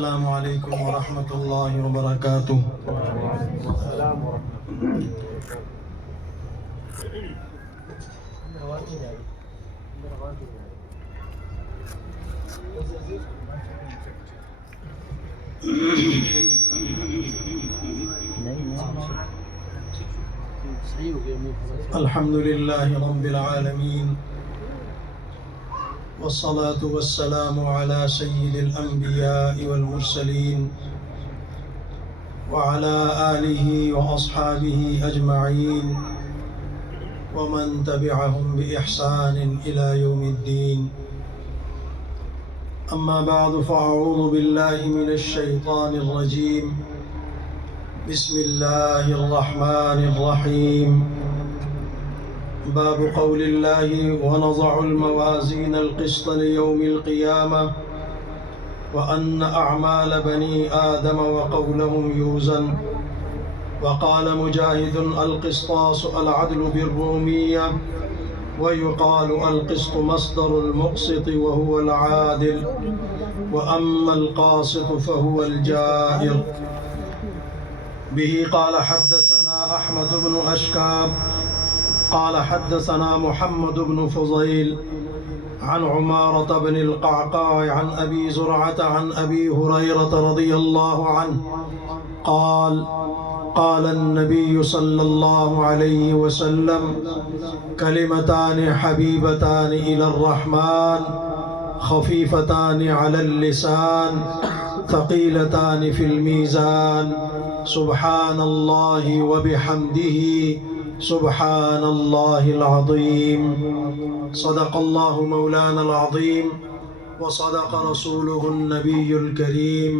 السلام علیکم ورحمۃ اللہ وبرکاتہ۔ الحمد للہ رب العالمین، والصلاة والسلام على سید الانبیاء والمرسلین وعلى آلہ واصحابہ اجمعین ومن تبعهم بإحسان إلى يوم الدین۔ اما بعد فاعوذ باللہ من الشیطان الرجیم، بسم اللہ الرحمن الرحیم۔ باب قول اللہ ونضع الموازین القسط لیوم القیامہ وأن أعمال بني آدم وقولهم يوزن۔ وقال مجاهد القسطاس العدل بالرومية، ويقال القسط مصدر المقسط وهو العادل، وأما القاسط فهو الجائر۔ به قال حدثنا أحمد بن أشكاب قال حدثنا محمد بن فضيل عن عمارة بن القعقاع عن أبي زرعة عن أبي هريرة رضي الله عنه قال قال النبي صلى الله عليه وسلم: كلمتان حبيبتان إلى الرحمن خفيفتان على اللسان ثقيلتان في الميزان، سبحان الله وبحمده سبحان الله العظيم۔ صدق الله مولانا العظيم وصدق رسوله النبي الكريم۔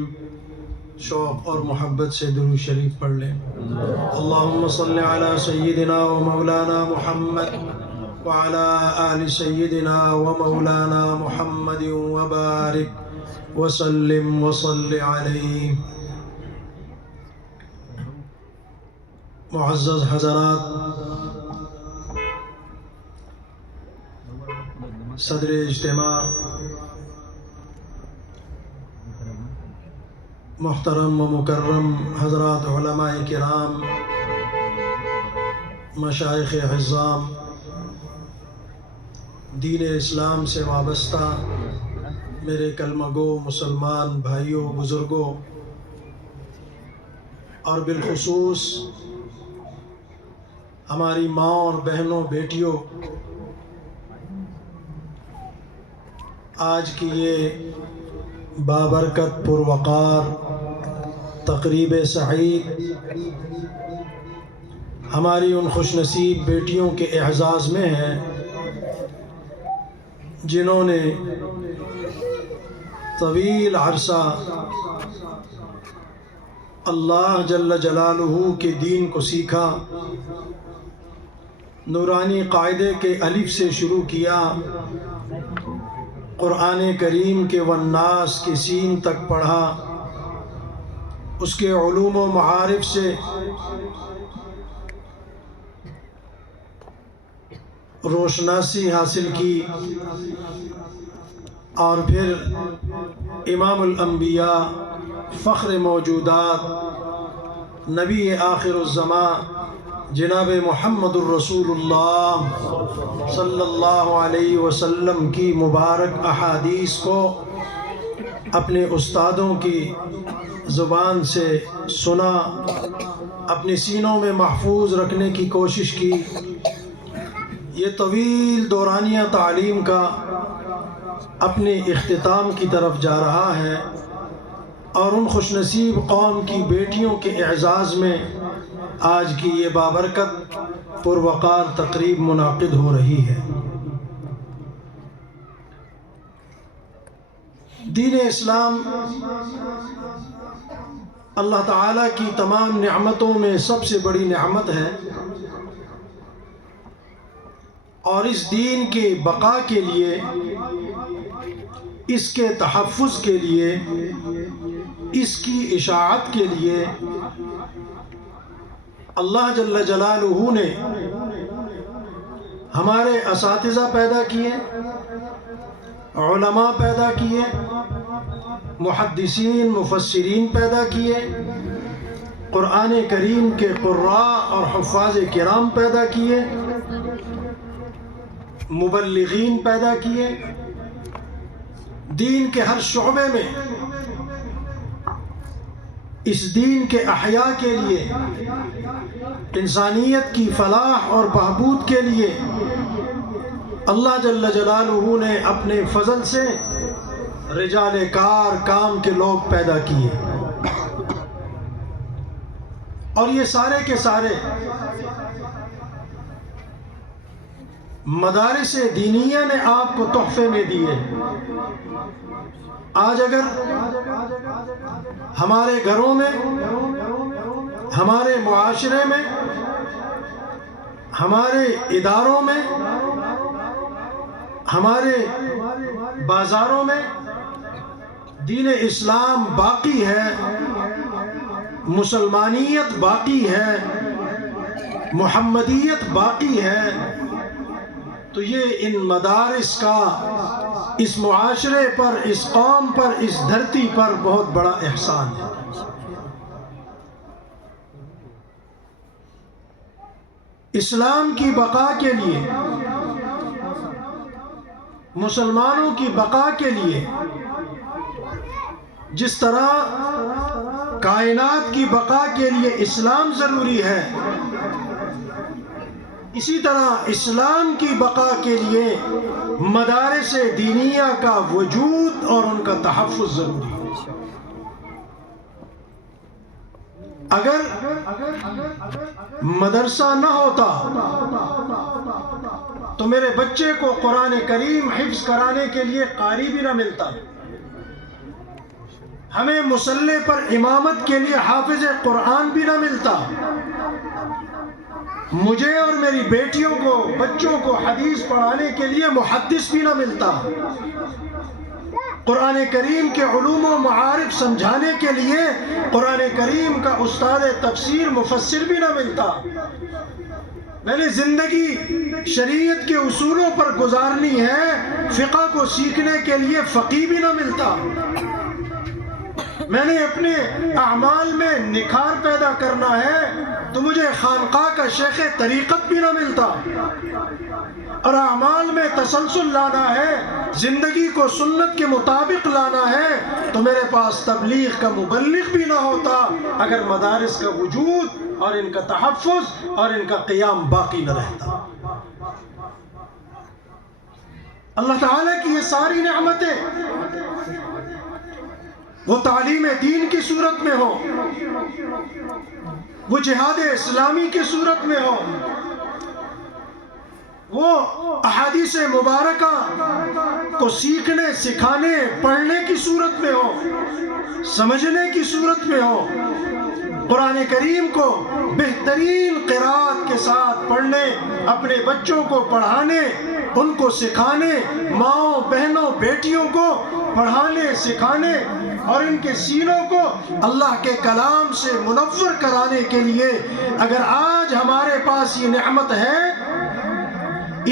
شوق اور محبت سے درود شریف پڑھ لیں۔ اللہم صل علی سیدنا و مولانا محمد وعلى آل سیدنا و مولانا محمد وبارک وسلم وصل علیہ۔ معزز حضرات، صدر اجتماع، محترم و مکرم حضرات علماء کرام، مشائخ عظام، دین اسلام سے وابستہ میرے کلمہ گو مسلمان بھائیوں، بزرگوں، اور بالخصوص ہماری ماں اور بہنوں، بیٹیوں، آج کی یہ بابرکت پروقار تقریب سعید ہماری ان خوش نصیب بیٹیوں کے اعزاز میں ہے جنہوں نے طویل عرصہ اللہ جل جلالہ کے دین کو سیکھا، نورانی قاعدے کے الف سے شروع کیا، قرآن کریم کے والناس کے سین تک پڑھا، اس کے علوم و معارف سے روشناسی حاصل کی، اور پھر امام الانبیاء، فخر موجودات، نبی آخر الزمان جناب محمد الرسول اللہ صلی اللہ علیہ وسلم کی مبارک احادیث کو اپنے استادوں کی زبان سے سنا، اپنے سینوں میں محفوظ رکھنے کی کوشش کی۔ یہ طویل دورانیہ تعلیم کا اپنے اختتام کی طرف جا رہا ہے، اور ان خوش نصیب قوم کی بیٹیوں کے اعزاز میں آج کی یہ بابرکت پروقار تقریب منعقد ہو رہی ہے۔ دین اسلام اللہ تعالیٰ کی تمام نعمتوں میں سب سے بڑی نعمت ہے، اور اس دین کے بقا کے لیے، اس کے تحفظ کے لیے، اس کی اشاعت کے لیے اللہ جل جلالہ نے ہمارے اساتذہ پیدا کیے، علماء پیدا کیے، محدثین مفسرین پیدا کیے، قرآن کریم کے قراء اور حفاظ کرام پیدا کیے، مبلغین پیدا کیے، دین کے ہر شعبے میں اس دین کے احیاء کے لیے، انسانیت کی فلاح اور بہبود کے لیے اللہ جل جلالہ نے اپنے فضل سے رجال کار کام کے لوگ پیدا کیے، اور یہ سارے کے سارے مدارس دینیہ نے آپ کو تحفے میں دیے۔ آج اگر ہمارے گھروں میں، ہمارے معاشرے میں، ہمارے اداروں میں، ہمارے بازاروں میں دین اسلام باقی ہے، مسلمانیت باقی ہے، محمدیت باقی ہے، تو یہ ان مدارس کا اس معاشرے پر، اس قوم پر، اس دھرتی پر بہت بڑا احسان ہے۔ اسلام کی بقا کے لیے، مسلمانوں کی بقا کے لیے، جس طرح کائنات کی بقا کے لیے اسلام ضروری ہے، اسی طرح اسلام کی بقا کے لیے مدارس دینیہ کا وجود اور ان کا تحفظ ضروری ہے۔ اگر مدرسہ نہ ہوتا تو میرے بچے کو قرآن کریم حفظ کرانے کے لیے قاری بھی نہ ملتا، ہمیں مصلی پر امامت کے لیے حافظ قرآن بھی نہ ملتا، مجھے اور میری بیٹیوں کو، بچوں کو حدیث پڑھانے کے لیے محدث بھی نہ ملتا، قرآن کریم کے علوم و معارف سمجھانے کے لیے قرآن کریم کا استاد تفسیر مفسر بھی نہ ملتا، میں نے زندگی شریعت کے اصولوں پر گزارنی ہے، فقہ کو سیکھنے کے لیے فقیہ بھی نہ ملتا، میں نے اپنے اعمال میں نکھار پیدا کرنا ہے تو مجھے خانقاہ کا شیخ طریقت بھی نہ ملتا، اور اعمال میں تسلسل لانا ہے، زندگی کو سنت کے مطابق لانا ہے تو میرے پاس تبلیغ کا مبلغ بھی نہ ہوتا اگر مدارس کا وجود اور ان کا تحفظ اور ان کا قیام باقی نہ رہتا۔ اللہ تعالیٰ کی یہ ساری نعمتیں وہ تعلیم دین کی صورت میں ہو، وہ جہاد اسلامی کی صورت میں ہو، وہ احادیث مبارکہ کو سیکھنے، سکھانے، پڑھنے کی صورت میں ہو، سمجھنے کی صورت میں ہو، قرآن کریم کو بہترین قرات کے ساتھ پڑھنے، اپنے بچوں کو پڑھانے، ان کو سکھانے، ماؤں بہنوں بیٹیوں کو پڑھانے سکھانے اور ان کے سینوں کو اللہ کے کلام سے منور کرانے کے لیے اگر آج ہمارے پاس یہ نعمت ہے،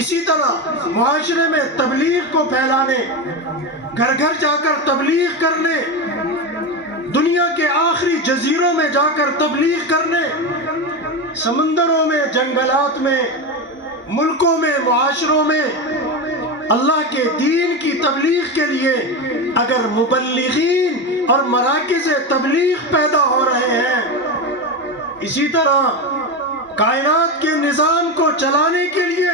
اسی طرح معاشرے میں تبلیغ کو پھیلانے، گھر گھر جا کر تبلیغ کرنے، دنیا کے آخری جزیروں میں جا کر تبلیغ کرنے، سمندروں میں، جنگلات میں، ملکوں میں، معاشروں میں اللہ کے دین کی تبلیغ کے لیے اگر مبلغین اور مراکز تبلیغ پیدا ہو رہے ہیں، اسی طرح کائنات کے نظام کو چلانے کے لیے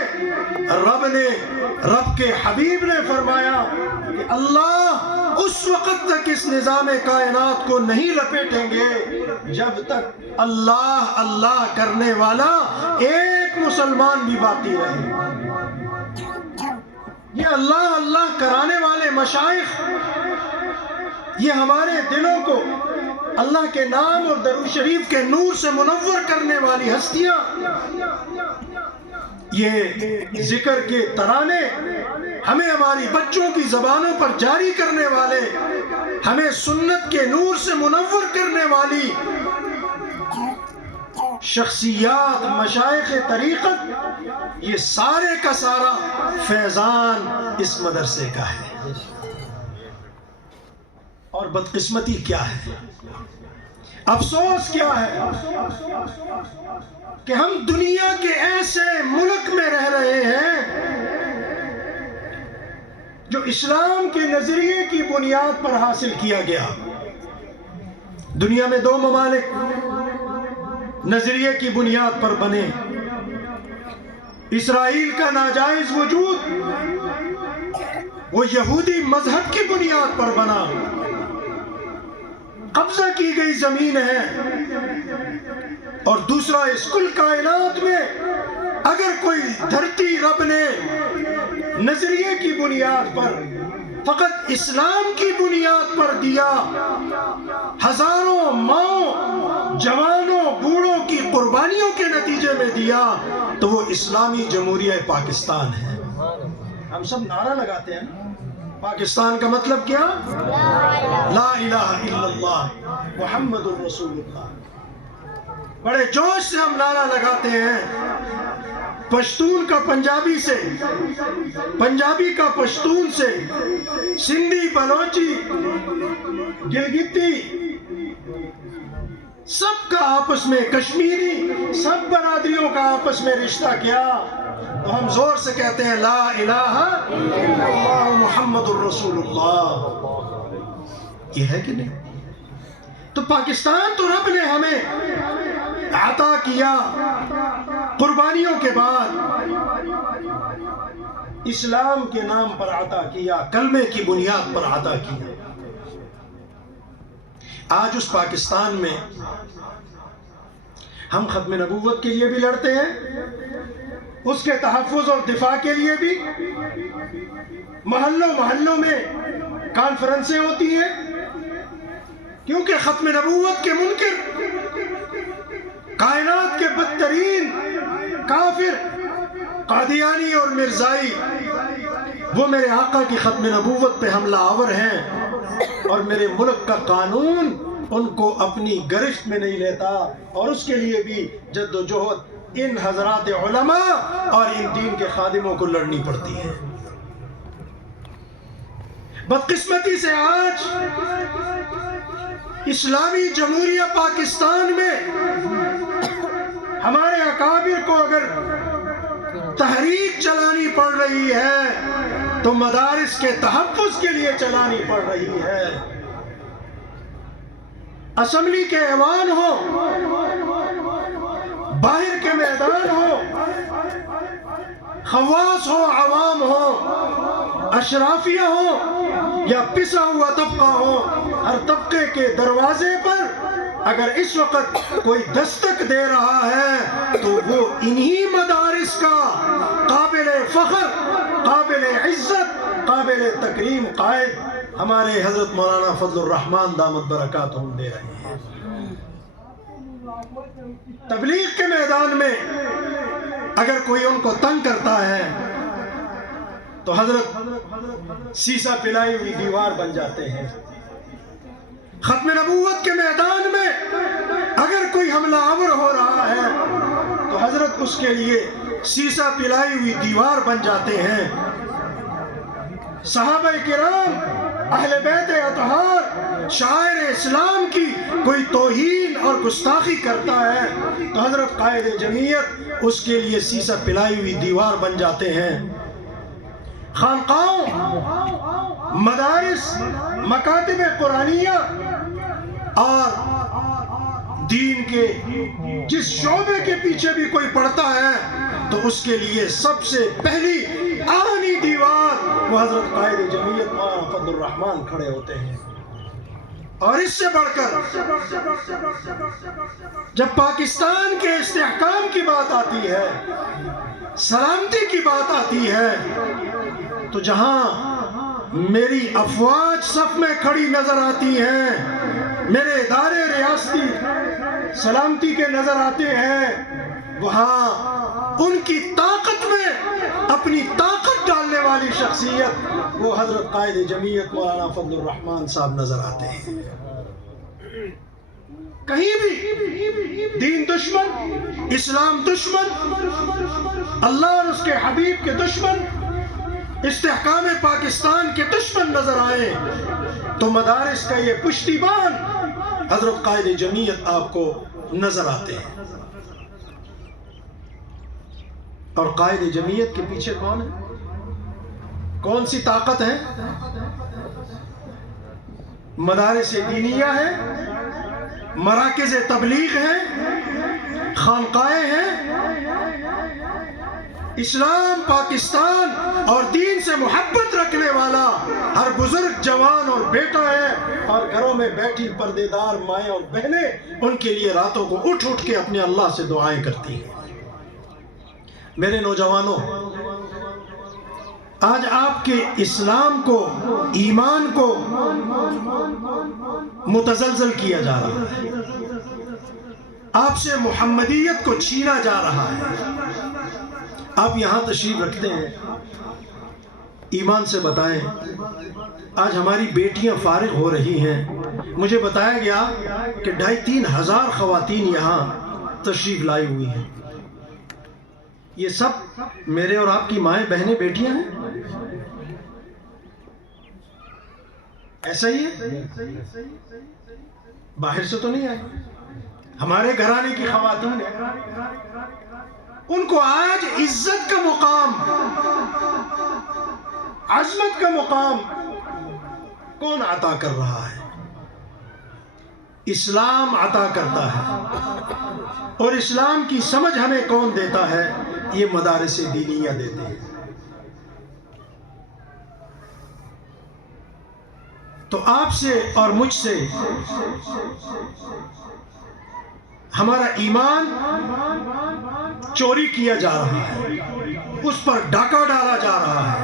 رب کے حبیب نے فرمایا کہ اللہ اس وقت تک اس نظام کائنات کو نہیں لپیٹیں گے جب تک اللہ اللہ کرنے والا ایک مسلمان بھی باقی رہے۔ یہ اللہ اللہ کرانے والے مشائخ، یہ ہمارے دلوں کو اللہ کے نام اور درود شریف کے نور سے منور کرنے والی ہستیاں، یہ ذکر کے ترانے ہمیں ہماری بچوں کی زبانوں پر جاری کرنے والے، ہمیں سنت کے نور سے منور کرنے والی شخصیات، مشائخ طریقت، یہ سارے کا سارا فیضان اس مدرسے کا ہے۔ اور بدقسمتی کیا ہے، افسوس کیا ہے کہ ہم دنیا کے ایسے ملک میں رہ رہے ہیں جو اسلام کے نظریے کی بنیاد پر حاصل کیا گیا۔ دنیا میں 2 ممالک نظریے کی بنیاد پر بنے، اسرائیل کا ناجائز وجود وہ یہودی مذہب کی بنیاد پر بنا، قبضہ کی گئی زمین ہے، اور دوسرا اس کل کائنات میں اگر کوئی دھرتی رب نے نظریے کی بنیاد پر فقط اسلام کی بنیاد پر دیا، ہزاروں ماؤں جوانوں بوڑھوں کی قربانیوں کے نتیجے میں دیا، تو وہ اسلامی جمہوریہ پاکستان ہے۔ ہم سب نعرہ لگاتے ہیں پاکستان کا مطلب کیا؟ لا الہ الا اللہ محمد الرسول اللہ۔ بڑے جوش سے ہم نعرہ لگاتے ہیں، پشتون کا پنجابی سے، پنجابی کا پشتون سے، سندھی بلوچی گلگتی سب کا آپس میں، کشمیری سب برادریوں کا آپس میں رشتہ کیا، تو ہم زور سے کہتے ہیں لا الہ الا اللہ محمد الرسول اللہ۔ یہ ہے کہ نہیں؟ تو پاکستان تو رب نے ہمیں عطا کیا، قربانیوں کے بعد اسلام کے نام پر عطا کیا، کلمے کی بنیاد پر عطا کیا۔ آج اس پاکستان میں ہم ختم نبوت کے لیے بھی لڑتے ہیں، اس کے تحفظ اور دفاع کے لیے بھی محلوں میں کانفرنسیں ہوتی ہیں، کیونکہ ختم نبوت کے منکر، کائنات کے بدترین کافر قادیانی اور مرزائی، وہ میرے آقا کی ختم نبوت پہ حملہ آور ہیں، اور میرے ملک کا قانون ان کو اپنی گرفت میں نہیں لیتا، اور اس کے لیے بھی جد و جہد ان حضرات علماء اور ان دین کے خادموں کو لڑنی پڑتی ہے۔ بدقسمتی سے آج اسلامی جمہوریہ پاکستان میں ہمارے اکابر کو اگر تحریک چلانی پڑ رہی ہے تو مدارس کے تحفظ کے لیے چلانی پڑ رہی ہے۔ اسمبلی کے ایوان ہو، باہر کے میدان ہو، خواص ہو، عوام ہو، اشرافیہ ہو یا پسا ہوا طبقہ ہو، ہر طبقے کے دروازے پر اگر اس وقت کوئی دستک دے رہا ہے تو وہ انہی مدارس کا قابل فخر، قابل عزت، قابل تکریم قائد ہمارے حضرت مولانا فضل الرحمان دامت برکاتہم دے رہے ہیں۔ تبلیغ کے میدان میں اگر کوئی ان کو تنگ کرتا ہے تو حضرت سیسا پلائی ہوئی دیوار بن جاتے ہیں۔ ختم نبوت کے میدان میں اگر کوئی حملہ آور ہو رہا ہے تو حضرت اس کے لیے سیسا پلائی ہوئی دیوار بن جاتے ہیں۔ صحابہ کرام، اہل بیت اطہار، شاعر اسلام کی کوئی توہین اور گستاخی کرتا ہے تو حضرت قائد جمعیت اس کے لیے سیسا پلائی ہوئی دیوار بن جاتے ہیں۔ خانقاہوں، مدارس، مکاتب قرآنیہ اور دین کے جس شعبے کے پیچھے بھی کوئی پڑتا ہے تو اس کے لیے سب سے پہلی آہنی دیوار وہ حضرت قائد جمعیت مولانا فضل الرحمان کھڑے ہوتے ہیں۔ اور اس سے بڑھ کر جب پاکستان کے استحکام کی بات آتی ہے، سلامتی کی بات آتی ہے، تو جہاں میری افواج صف میں کھڑی نظر آتی ہیں، میرے ادارے ریاستی سلامتی کے نظر آتے ہیں، وہاں ان کی طاقت میں اپنی طاقت ڈالنے والی شخصیت وہ حضرت قائد جمعیت مولانا فضل الرحمان صاحب نظر آتے ہیں۔ کہیں بھی دین دشمن، اسلام دشمن، اللہ اور اس کے حبیب کے دشمن، استحکام پاکستان کے دشمن نظر آئے تو مدارس کا یہ پشتیبان حضرت قائد جمعیت آپ کو نظر آتے ہیں. اور قائد جمعیت کے پیچھے کون ہے؟ کون سی طاقت ہے؟ مدارس دینیہ ہیں، مراکز تبلیغ ہیں، خانقاہیں ہیں. اسلام، پاکستان اور دین سے محبت رکھنے والا ہر بزرگ، جوان اور بیٹا ہے، اور گھروں میں بیٹھی پردے دار مائیں اور بہنیں ان کے لیے راتوں کو اٹھ اٹھ کے اپنے اللہ سے دعائیں کرتی ہیں. میرے نوجوانوں، آج آپ کے اسلام کو، ایمان کو متزلزل کیا جا رہا ہے، آپ سے محمدیت کو چھینا جا رہا ہے. آپ یہاں تشریف رکھتے ہیں، ایمان سے بتائیں، آج ہماری بیٹیاں فارغ ہو رہی ہیں. مجھے بتایا گیا کہ 2,500-3 ہزار خواتین یہاں تشریف لائی ہوئی ہیں. یہ سب میرے اور آپ کی مائیں، بہنیں، بیٹیاں ہیں. ایسا ہی ہے، باہر سے تو نہیں آئے، ہمارے گھرانے کی خواتین ہیں. ان کو آج عزت کا مقام، عظمت کا مقام کون عطا کر رہا ہے؟ اسلام عطا کرتا ہے. اور اسلام کی سمجھ ہمیں کون دیتا ہے؟ یہ مدارس دینیہ دیتے ہیں. تو آپ سے اور مجھ سے ہمارا ایمان چوری کیا جا رہا ہے، اس پر ڈاکہ ڈالا جا رہا ہے.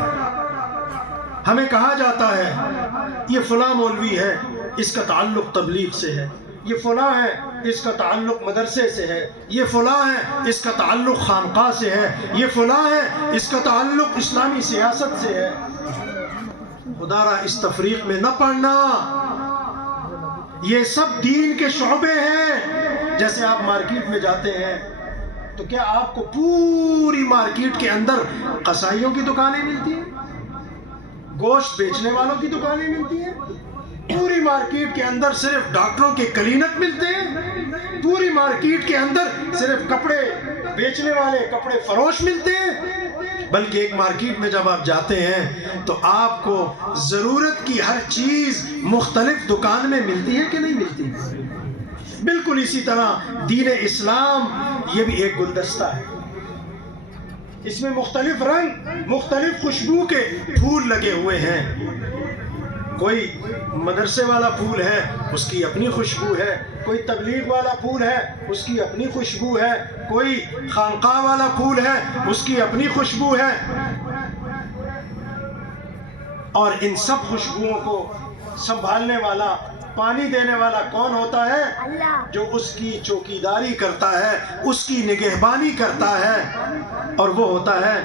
ہمیں کہا جاتا ہے یہ فلاں مولوی ہے، اس کا تعلق تبلیغ سے ہے، یہ فلاں ہے، اس کا تعلق مدرسے سے ہے، یہ فلاں ہے، اس کا تعلق خانقاہ سے ہے، یہ فلاں ہے، اس کا تعلق اسلامی سیاست سے ہے. خدا را اس تفریق میں نہ پڑنا. یہ سب دین کے شعبے ہیں. جیسے آپ مارکیٹ میں جاتے ہیں تو کیا آپ کو پوری مارکیٹ کے اندر قصائیوں کی دکانیں ملتی ہیں؟ گوشت بیچنے والوں کی دکانیں ملتی ہیں؟ پوری مارکیٹ کے اندر صرف ڈاکٹروں کے کلینک ملتے ہیں؟ پوری مارکیٹ کے اندر صرف کپڑے بیچنے والے کپڑے فروش ملتے ہیں؟ بلکہ ایک مارکیٹ میں جب آپ جاتے ہیں تو آپ کو ضرورت کی ہر چیز مختلف دکان میں ملتی ہے کہ نہیں ملتی؟ بالکل اسی طرح دین اسلام یہ بھی ایک گلدستہ ہے. اس میں مختلف رنگ، مختلف خوشبو کے پھول لگے ہوئے ہیں. کوئی مدرسے والا پھول ہے، اس کی اپنی خوشبو ہے. کوئی تبلیغ والا پھول ہے، اس کی اپنی خوشبو ہے. کوئی خانقاہ والا پھول ہے، اس کی اپنی خوشبو ہے. اور ان سب خوشبوؤں کو سنبھالنے والا، پانی دینے والا کون ہوتا ہے؟ جو اس کی چوکیداری کرتا ہے، اس کی نگہبانی کرتا ہے. اور وہ ہوتا ہے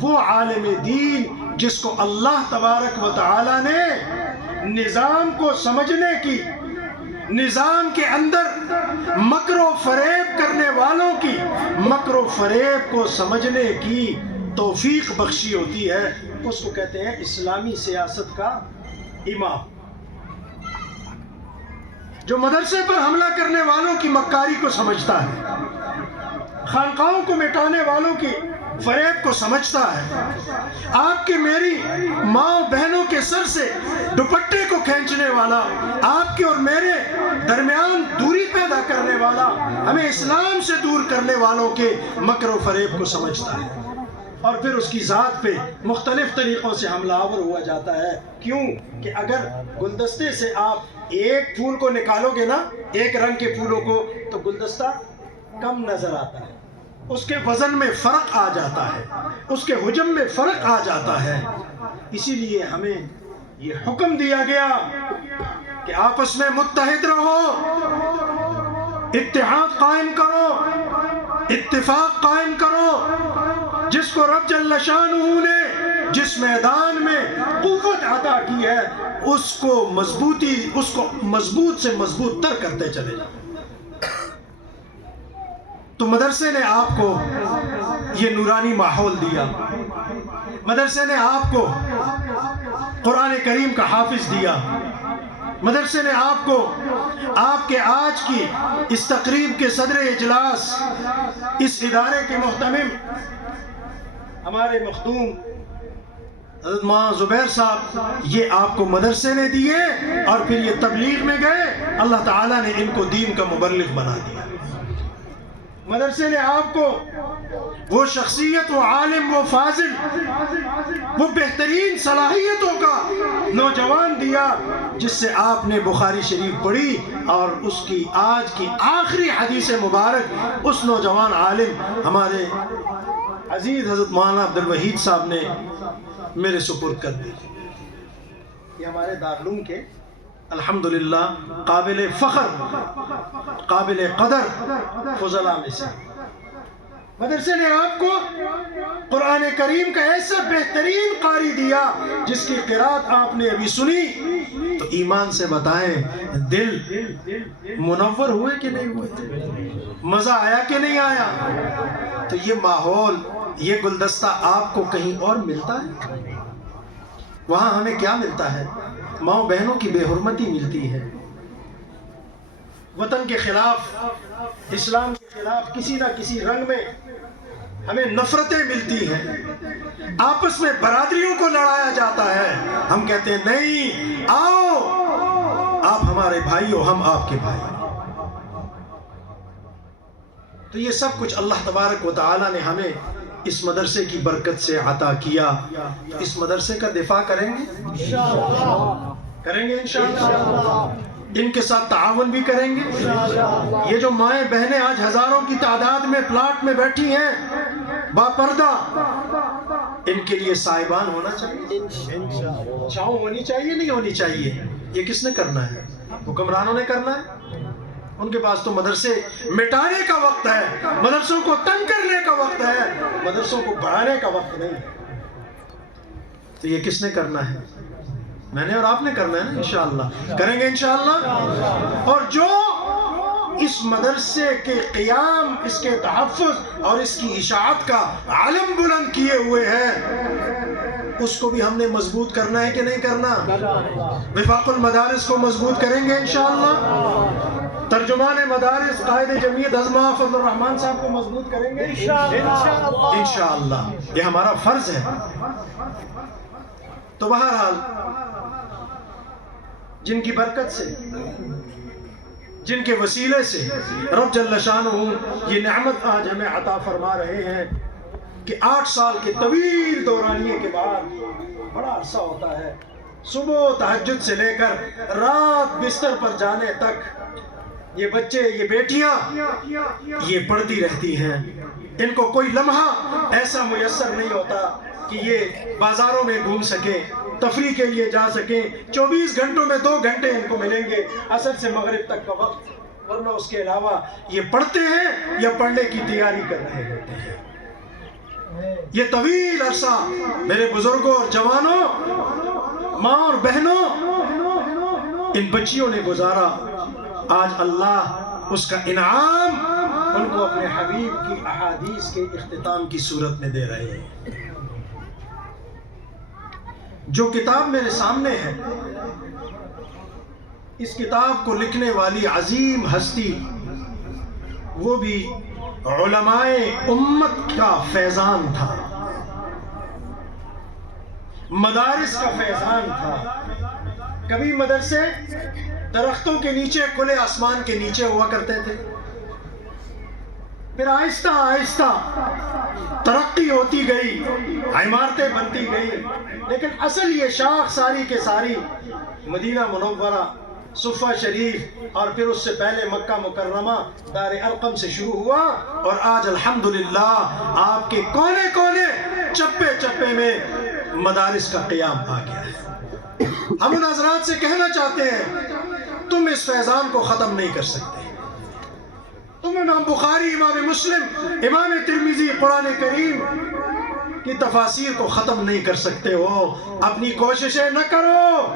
وہ عالم دین جس کو اللہ تبارک و تعالی نے نظام کو سمجھنے کی، نظام کے اندر مکر و فریب کرنے والوں کی مکر و فریب کو سمجھنے کی توفیق بخشی ہوتی ہے. اس کو کہتے ہیں اسلامی سیاست کا امام. جو مدرسے پر حملہ کرنے والوں کی مکاری کو سمجھتا ہے، خانقاہوں کو مٹانے والوں کی فریب کو سمجھتا ہے، آپ کے میری ماں بہنوں کے سر سے دوپٹے کو کھینچنے والا، آپ کے اور میرے درمیان دوری پیدا کرنے والا، ہمیں اسلام سے دور کرنے والوں کے مکر و فریب کو سمجھتا ہے. اور پھر اس کی ذات پہ مختلف طریقوں سے حملہ آور ہوا جاتا ہے. کیوں کہ اگر گلدستے سے آپ ایک پھول کو نکالو گے نا، ایک رنگ کے پھولوں کو، تو گلدستہ کم نظر آتا ہے، اس کے وزن میں فرق آ جاتا ہے، اس کے حجم میں فرق آ جاتا ہے. اسی لیے ہمیں یہ حکم دیا گیا کہ آپس میں متحد رہو، اتحاد قائم کرو، اتفاق قائم کرو. جس کو رب جل شانہ نے جس میدان میں قوت عطا کی ہے، اس کو مضبوط سے مضبوط تر کرتے چلے جائیں. تو مدرسے نے آپ کو یہ نورانی ماحول دیا، مدرسے نے آپ کو قرآن کریم کا حافظ دیا، مدرسے نے آپ کو آپ کے آج کی اس تقریب کے صدر اجلاس، اس ادارے کے محتمم ہمارے مختوم حضرت مولانا زبیر صاحب، یہ آپ کو مدرسے نے دیے اور پھر یہ تبلیغ میں گئے، اللہ تعالیٰ نے ان کو دین کا مبلغ بنا دیا۔ مدرسے نے آپ کو وہ شخصیت، وہ عالم، وہ فاضل، وہ بہترین صلاحیتوں کا نوجوان دیا جس سے آپ نے بخاری شریف پڑھی اور اس کی آج کی آخری حدیث مبارک اس نوجوان عالم ہمارے عزیز حضرت مولانا عبدالوحید صاحب نے میرے سپرد کر دی۔ یہ ہمارے دارالعلوم کے الحمدللہ قابل فخر، قابل قدر فضلاء میں سے۔ مدرسے نے آپ کو قرآن کریم کا ایسا بہترین قاری دیا جس کی قرات آپ نے ابھی سنی تو ایمان سے بتائیں دل منور ہوئے کہ نہیں ہوئے؟ مزہ آیا کہ نہیں آیا؟ تو یہ ماحول، یہ گلدستہ آپ کو کہیں اور ملتا ہے؟ وہاں ہمیں کیا ملتا ہے؟ ماں بہنوں کی بے حرمتی ملتی ہے، وطن کے خلاف، اسلام کے خلاف کسی نہ کسی رنگ میں ہمیں نفرتیں ملتی ہیں، آپس میں برادریوں کو لڑایا جاتا ہے۔ ہم کہتے ہیں نہیں، آؤ آپ ہمارے بھائی ہو، ہم آپ کے بھائی۔ تو یہ سب کچھ اللہ تبارک و تعالی نے ہمیں اس مدرسے کی برکت سے عطا کیا۔ اس مدرسے کا دفاع کریں گے انشاءاللہ، کریں گے انشاءاللہ، ان کے ساتھ تعاون بھی کریں گے۔ یہ جو مائیں بہنیں آج ہزاروں کی تعداد میں پلاٹ میں بیٹھی ہیں باپردہ، ان کے لیے سائبان ہونا چاہیے، چھاؤں ہونی چاہیے، نہیں ہونی چاہیے؟ یہ کس نے کرنا ہے؟ حکمرانوں نے کرنا ہے؟ ان کے پاس تو مدرسے مٹانے کا وقت ہے، مدرسوں کو تنگ کرنے کا وقت ہے، مدرسوں کو بڑھانے کا وقت نہیں ہے۔ تو یہ کس نے کرنا ہے؟ میں نے اور آپ نے کرنا ہے نا، انشاءاللہ کریں گے انشاءاللہ۔ اور جو اس مدرسے کے قیام، اس کے تحفظ اور اس کی اشاعت کا علم بلند کیے ہوئے ہیں، اس کو بھی ہم نے مضبوط کرنا ہے کہ نہیں کرنا؟ وفاق المدارس کو مضبوط کریں گے انشاءاللہ، ترجمان مدارس قائد جمعیت حضرت فضل الرحمان صاحب کو مضبوط کریں گے انشاءاللہ، یہ ہمارا فرض ہے۔ تو بہرحال جن کی برکت سے، جن کے وسیلے سے رب جل شانہ یہ نعمت آج ہمیں عطا فرما رہے ہیں کہ 8 سال کے طویل دورانیے کے بعد بڑا عرصہ ہوتا ہے، صبح تہجد سے لے کر رات بستر پر جانے تک یہ بچے، یہ بیٹیاں یہ پڑھتی رہتی ہیں۔ ان کو کوئی لمحہ ایسا میسر نہیں ہوتا کہ یہ بازاروں میں گھوم سکیں، تفریح کے لیے جا سکیں۔ 24 گھنٹوں میں 2 گھنٹے ان کو ملیں گے عصر سے مغرب تک کا وقت، ورنہ اس کے علاوہ یہ پڑھتے ہیں یا پڑھنے کی تیاری کر رہے ہوتے ہیں۔ یہ طویل عرصہ میرے بزرگوں اور جوانوں، ماں اور بہنوں، ان بچیوں نے گزارا۔ آج اللہ اس کا انعام ان کو اپنے حبیب کی احادیث کے اختتام کی صورت میں دے رہے ہیں۔ جو کتاب میرے سامنے ہے، اس کتاب کو لکھنے والی عظیم ہستی وہ بھی علماء امت کا فیضان تھا، مدارس کا فیضان تھا۔ کبھی مدرسے درختوں کے نیچے، کھلے آسمان کے نیچے ہوا کرتے تھے، پھر آہستہ آہستہ ترقی ہوتی گئی، عمارتیں بنتی گئی، لیکن اصل یہ شاخ ساری کے ساری مدینہ منورہ، صفہ شریف اور پھر اس سے پہلے مکہ مکرمہ دار ارقم سے شروع ہوا، اور آج الحمدللہ آپ کے کونے کونے، چپے چپے میں مدارس کا قیام آ گیا ہے۔ ہم ان حضرات سے کہنا چاہتے ہیں تم اس فیضان کو ختم نہیں کر سکتے۔ تم امام بخاری، امام مسلم، امام ترمذی، قرآن کریم کی تفاسیر کو ختم نہیں کر سکتے ہو۔ اپنی کوششیں نہ کرو،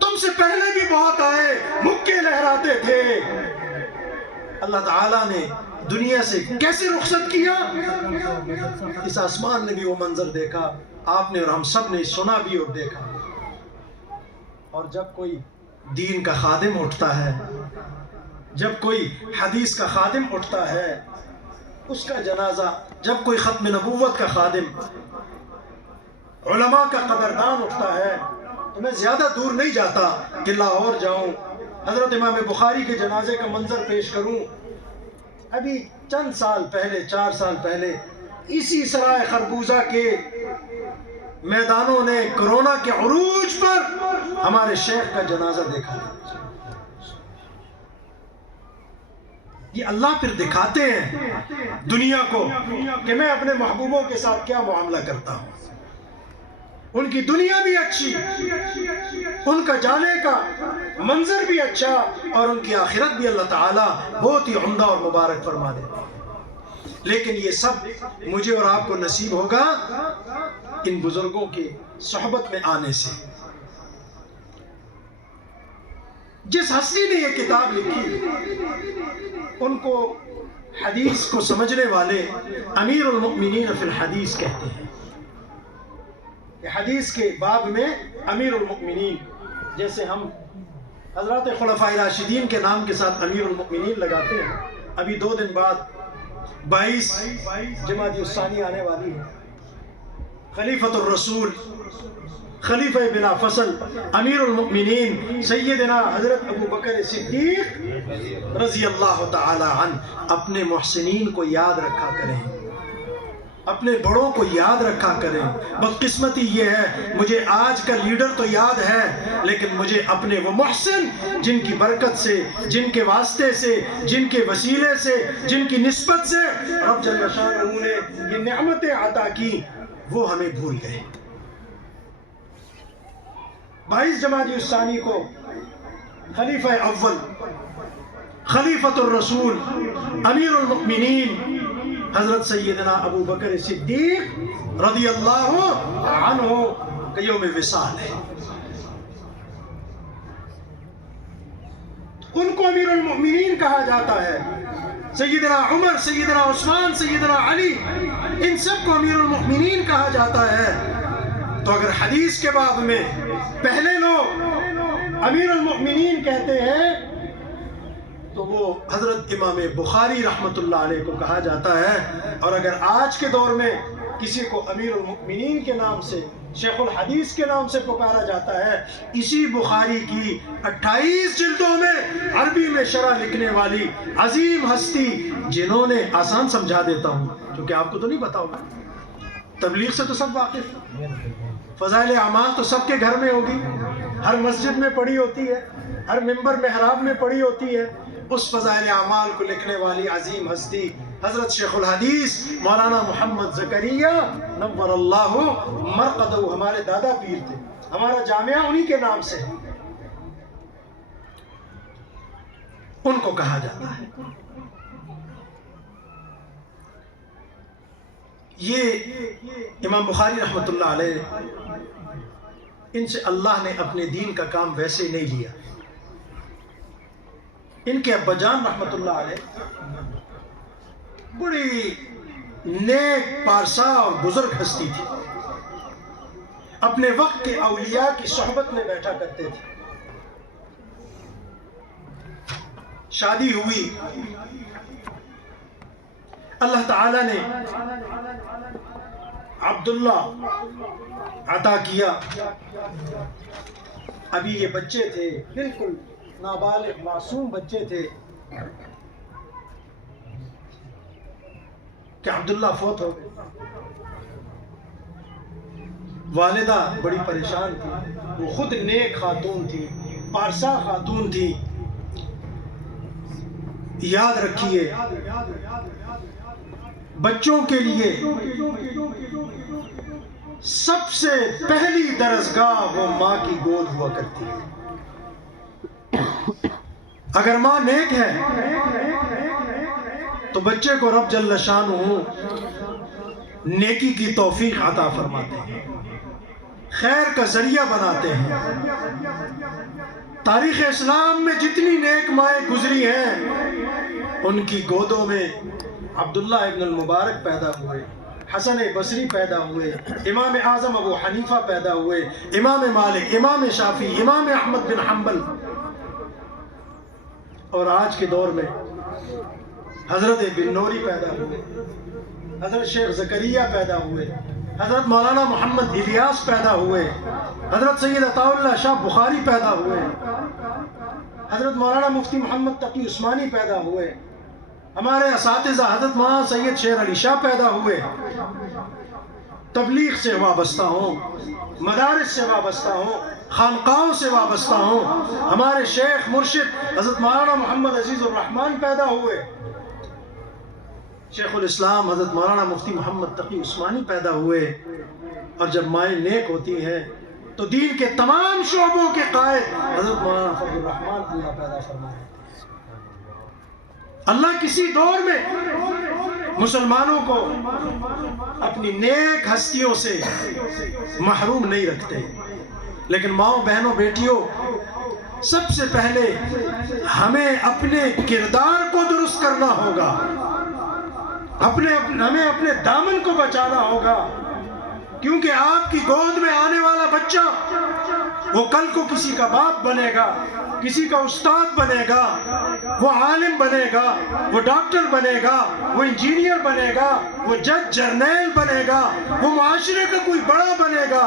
تم سے پہلے بھی بہت آئے، مکے لہراتے تھے۔ اللہ تعالیٰ نے دنیا سے کیسے رخصت کیا؟ اس آسمان نے بھی وہ منظر دیکھا، آپ نے اور ہم سب نے سنا بھی اور دیکھا۔ اور جب کوئی دین کا خادم اٹھتا ہے، جب کوئی حدیث کا خادم اٹھتا ہے، اس کا جنازہ، جب کوئی ختم نبوت کا خادم، علماء کا قدردان اٹھتا ہے، تو میں زیادہ دور نہیں جاتا کہ لاہور جاؤں، حضرت امام بخاری کے جنازے کا منظر پیش کروں۔ ابھی چند سال پہلے، 4 سال پہلے، اسی سرائے خربوزہ کے میدانوں نے کرونا کے عروج پر ہمارے شیخ کا جنازہ دیکھا۔ یہ اللہ پھر دکھاتے ہیں دنیا کو کہ میں اپنے محبوبوں کے ساتھ کیا معاملہ کرتا ہوں۔ ان کی دنیا بھی اچھی، ان کا جانے کا منظر بھی اچھا، اور ان کی آخرت بھی اللہ تعالیٰ بہت ہی عمدہ اور مبارک فرما دے۔ لیکن یہ سب مجھے اور آپ کو نصیب ہوگا ان بزرگوں کی صحبت میں آنے سے۔ جس ہستی نے یہ کتاب لکھی، ان کو حدیث کو سمجھنے والے امیر المؤمنین فی الحدیث کہتے ہیں۔ حدیث کے باب میں امیر المؤمنین، جیسے ہم حضرات خلفائے راشدین کے نام کے ساتھ امیر المؤمنین لگاتے ہیں۔ ابھی 2 دن بعد 22 جمادی الثانی آنے والی ہے۔ خلیفۃ الرسول، خلیفہ بلا فصل، امیر المؤمنین سیدنا حضرت ابو بکر صدیق رضی اللہ تعالی عنہ اپنے محسنین کو یاد رکھا کریں، اپنے بڑوں کو یاد رکھا کریں۔ بدقسمتی یہ ہے، مجھے آج کا لیڈر تو یاد ہے، لیکن مجھے اپنے وہ محسن جن کی برکت سے، جن کے واسطے سے، جن کے وسیلے سے، جن کی نسبت سے رب جل شانہ نے یہ نعمتیں عطا کی، وہ ہمیں بھول گئے۔ 22 جمادی الثانی کو خلیفہ اول، خلیفۃ الرسول، امیر المؤمنین حضرت سیدنا ابو بکر صدیق رضی اللہ عنہ کا یوم وصال ہے۔ ان کو امیر المؤمنین کہا جاتا ہے۔ سیدنا عمر، سیدنا عثمان، سیدنا علی، ان سب کو امیر المؤمنین کہا جاتا ہے۔ تو اگر حدیث کے باب میں پہلے لوگ امیر المؤمنین کہتے ہیں تو وہ حضرت امام بخاری رحمت اللہ علیہ کو کہا جاتا ہے۔ اور اگر آج کے دور میں کسی کو امیر المؤمنین کے نام سے، شیخ الحدیث کے نام سے پکارا جاتا ہے، اسی بخاری کی 28 جلدوں میں عربی میں شرح لکھنے والی عظیم ہستی، جنہوں نے، آسان سمجھا دیتا ہوں کیونکہ آپ کو تو نہیں پتا ہوگا، تبلیغ سے تو سب واقف، فضائل اعمال تو سب کے گھر میں ہوگی، ہر مسجد میں پڑھی ہوتی ہے، ہر ممبر محراب میں پڑھی ہوتی ہے۔ اس فضائل اعمال کو لکھنے والی عظیم ہستی حضرت شیخ الحدیث مولانا محمد زکریا نور اللہ مرقدہ، ہمارے دادا پیر تھے، ہمارا جامعہ انہی کے نام سے ہے، ان کو کہا جاتا ہے۔ یہ امام بخاری رحمت اللہ علیہ، ان سے اللہ نے اپنے دین کا کام ویسے نہیں لیا۔ ان کے ابا جان رحمت اللہ علیہ بڑی نیک، پارسا اور بزرگ ہستی تھی، اپنے وقت کے اولیاء کی صحبت میں بیٹھا کرتے تھے۔ شادی ہوئی، اللہ تعالی نے عبداللہ عطا کیا۔ ابھی یہ بچے تھے، بالکل نابالغ معصوم بچے تھے کہ عبداللہ فوت ہو گئے۔ والدہ بڑی پریشان تھی، وہ خود نیک خاتون تھی، پارسا خاتون تھی۔ یاد رکھیے، بچوں کے لیے سب سے پہلی درسگاہ وہ ماں کی گود ہوا کرتی ہے۔ اگر ماں نیک ہے تو بچے کو رب جل شانہ نیکی کی توفیق عطا فرماتے ہیں، خیر کا ذریعہ بناتے ہیں۔ تاریخ اسلام میں جتنی نیک مائیں گزری ہیں، ان کی گودوں میں عبداللہ ابن المبارک پیدا ہوئے، حسن بصری پیدا ہوئے، امام اعظم ابو حنیفہ پیدا ہوئے، امام مالک، امام شافعی، امام احمد بن حنبل، اور آج کے دور میں حضرت بن نوری پیدا ہوئے، حضرت شیخ زکریا پیدا ہوئے، حضرت مولانا محمد الیاس پیدا ہوئے، حضرت سید عطا اللہ شاہ بخاری پیدا ہوئے، حضرت مولانا مفتی محمد تقی عثمانی پیدا ہوئے، ہمارے اساتذہ حضرت مولانا سید شیر علی شاہ پیدا ہوئے، تبلیغ سے وابستہ ہوں، مدارس سے وابستہ ہوں، خانقاہوں سے وابستہ ہوں، ہمارے شیخ مرشد حضرت مولانا محمد عزیز الرحمن پیدا ہوئے، شیخ الاسلام حضرت مولانا مفتی محمد تقی عثمانی پیدا ہوئے، اور جب مائیں نیک ہوتی ہیں تو دین کے تمام شعبوں کے قائد حضرت مولانا فضل الرحمن اللہ پیدا فرمائے۔ اللہ کسی دور میں مسلمانوں کو اپنی نیک ہستیوں سے محروم نہیں رکھتے، لیکن ماؤں بہنوں بیٹیوں، سب سے پہلے ہمیں اپنے کردار کو درست کرنا ہوگا، ہمیں اپنے دامن کو بچانا ہوگا، کیونکہ آپ کی گود میں آنے والا بچہ وہ کل کو کسی کا باپ بنے گا، کسی کا استاد بنے گا، وہ عالم بنے گا، وہ ڈاکٹر بنے گا، وہ انجینئر بنے گا، وہ جج جرنیل بنے گا، وہ معاشرے کا کوئی بڑا بنے گا،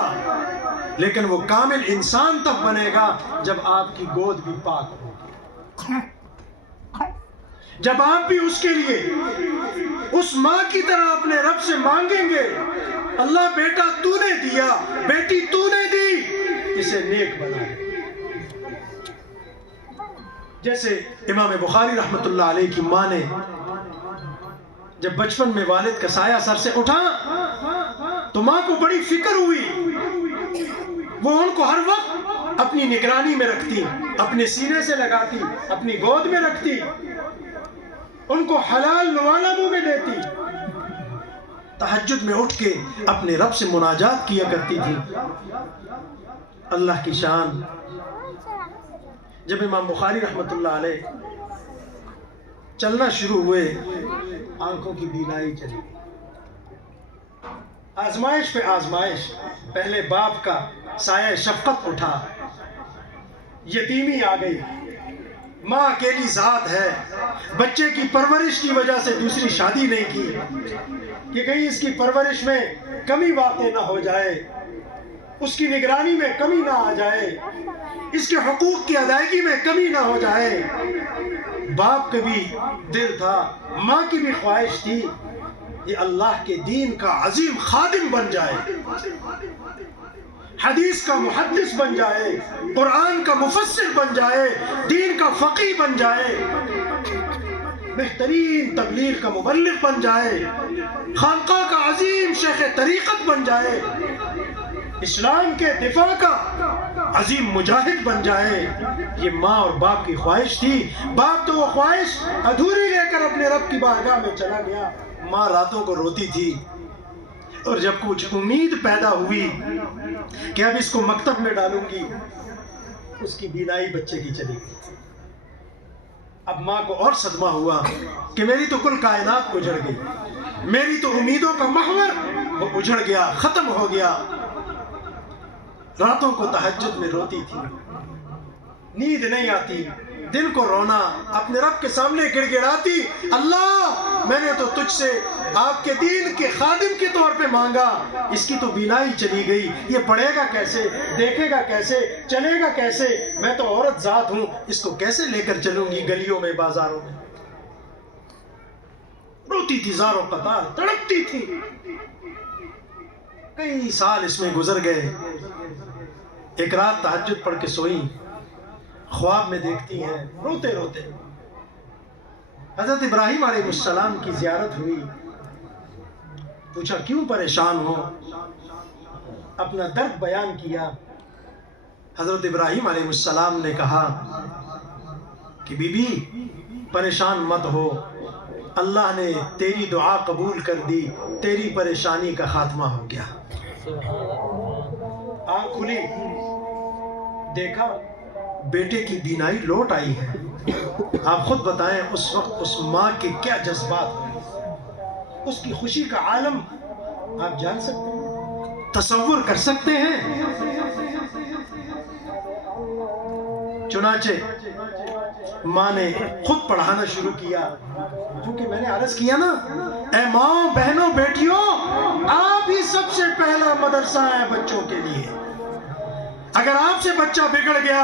لیکن وہ کامل انسان تب بنے گا جب آپ کی گود بھی پاک ہوگی، جب آپ بھی اس کے لیے اس ماں کی طرح اپنے رب سے مانگیں گے، اللہ بیٹا تو نے دیا، بیٹی تو نے دی، اسے نیک بنا دے۔ جیسے امام بخاری رحمت اللہ علیہ کی ماں نے جب بچپن میں والد کا سایہ سر سے اٹھا تو ماں کو بڑی فکر ہوئی، وہ ان کو ہر وقت اپنی نگرانی میں رکھتی، اپنے سینے سے لگاتی، اپنی گود میں رکھتی، ان کو حلال نوالا منہ میں دیتی، تہجد میں اٹھ کے اپنے رب سے مناجات کیا کرتی تھی۔ اللہ کی شان، جب امام بخاری رحمت اللہ علیہ چلنا شروع ہوئے، آنکھوں کی بینائی چلی گئی، آزمائش پہ آزمائش، پہلے باپ کا سایہ شفقت اٹھا، یتیمی آ گئی، ماں اکیلی ذات ہے، بچے کی پرورش کی وجہ سے دوسری شادی نہیں کی کہ کہیں اس کی پرورش میں کمی واقع نہ ہو جائے، اس کی نگرانی میں کمی نہ آ جائے، اس کے حقوق کی ادائیگی میں کمی نہ ہو جائے۔ باپ کا بھی دل تھا، ماں کی بھی خواہش تھی، یہ اللہ کے دین کا عظیم خادم بن جائے، حدیث کا محدث بن جائے، قرآن کا مفسر بن جائے، دین کا فقیہ بن جائے، بہترین تبلیغ کا مبلغ بن جائے، خانقاہ کا عظیم شیخ طریقت بن جائے، اسلام کے دفاع کا عظیم مجاہد بن جائے۔ یہ ماں اور باپ کی خواہش تھی۔ باپ تو وہ خواہش ادھوری لے کر اپنے رب کی بارگاہ میں چلا گیا، ماں راتوں کو روتی تھی، اور جب کچھ امید پیدا ہوئی کہ اب اس کو مکتب میں ڈالوں گی، اس کی بینائی بچے کی چلی گئی۔ اب ماں کو اور صدمہ ہوا کہ میری تو کل کائنات اجڑ گئی، میری تو امیدوں کا محور وہ اجڑ گیا، ختم ہو گیا۔ راتوں کو تہجد میں روتی تھی، نیند نہیں آتی، دل کو رونا، اپنے رب کے سامنے گڑ گڑاتی، اللہ میں نے تو تجھ سے آپ کے دین کے خادم کے طور پہ مانگا، اس کی تو بینائی چلی گئی، یہ پڑھے گا کیسے، دیکھے گا کیسے، چلے گا کیسے، میں تو عورت ذات ہوں، اس کو کیسے لے کر چلوں گی گلیوں میں، بازاروں میں۔ روتی تھی زاروں قطار، تڑپتی تھی۔ کئی سال اس میں گزر گئے۔ ایک رات تہجد پڑھ کے سوئی، خواب میں دیکھتی ہیں روتے روتے حضرت ابراہیم علیہ السلام کی زیارت ہوئی۔ پوچھا کیوں پریشان ہو، اپنا درد بیان کیا۔ حضرت ابراہیم علیہ السلام نے کہا کہ بی بی پریشان مت ہو، اللہ نے تیری دعا قبول کر دی، تیری پریشانی کا خاتمہ ہو گیا۔ آنکھ کھلی، دیکھا بیٹے کی بینائی لوٹ آئی ہے۔ آپ خود بتائیں اس وقت اس ماں کے کیا جذبات ہوئے، اس کی خوشی کا عالم آپ جان سکتے ہیں، تصور کر سکتے ہیں؟ چنانچہ ماں نے خود پڑھانا شروع کیا، کیونکہ میں نے عرض کیا نا، اے ماں، بہنوں، بیٹیوں، آپ ہی سب سے پہلا مدرسہ ہے بچوں کے لیے۔ اگر آپ سے بچہ بگڑ گیا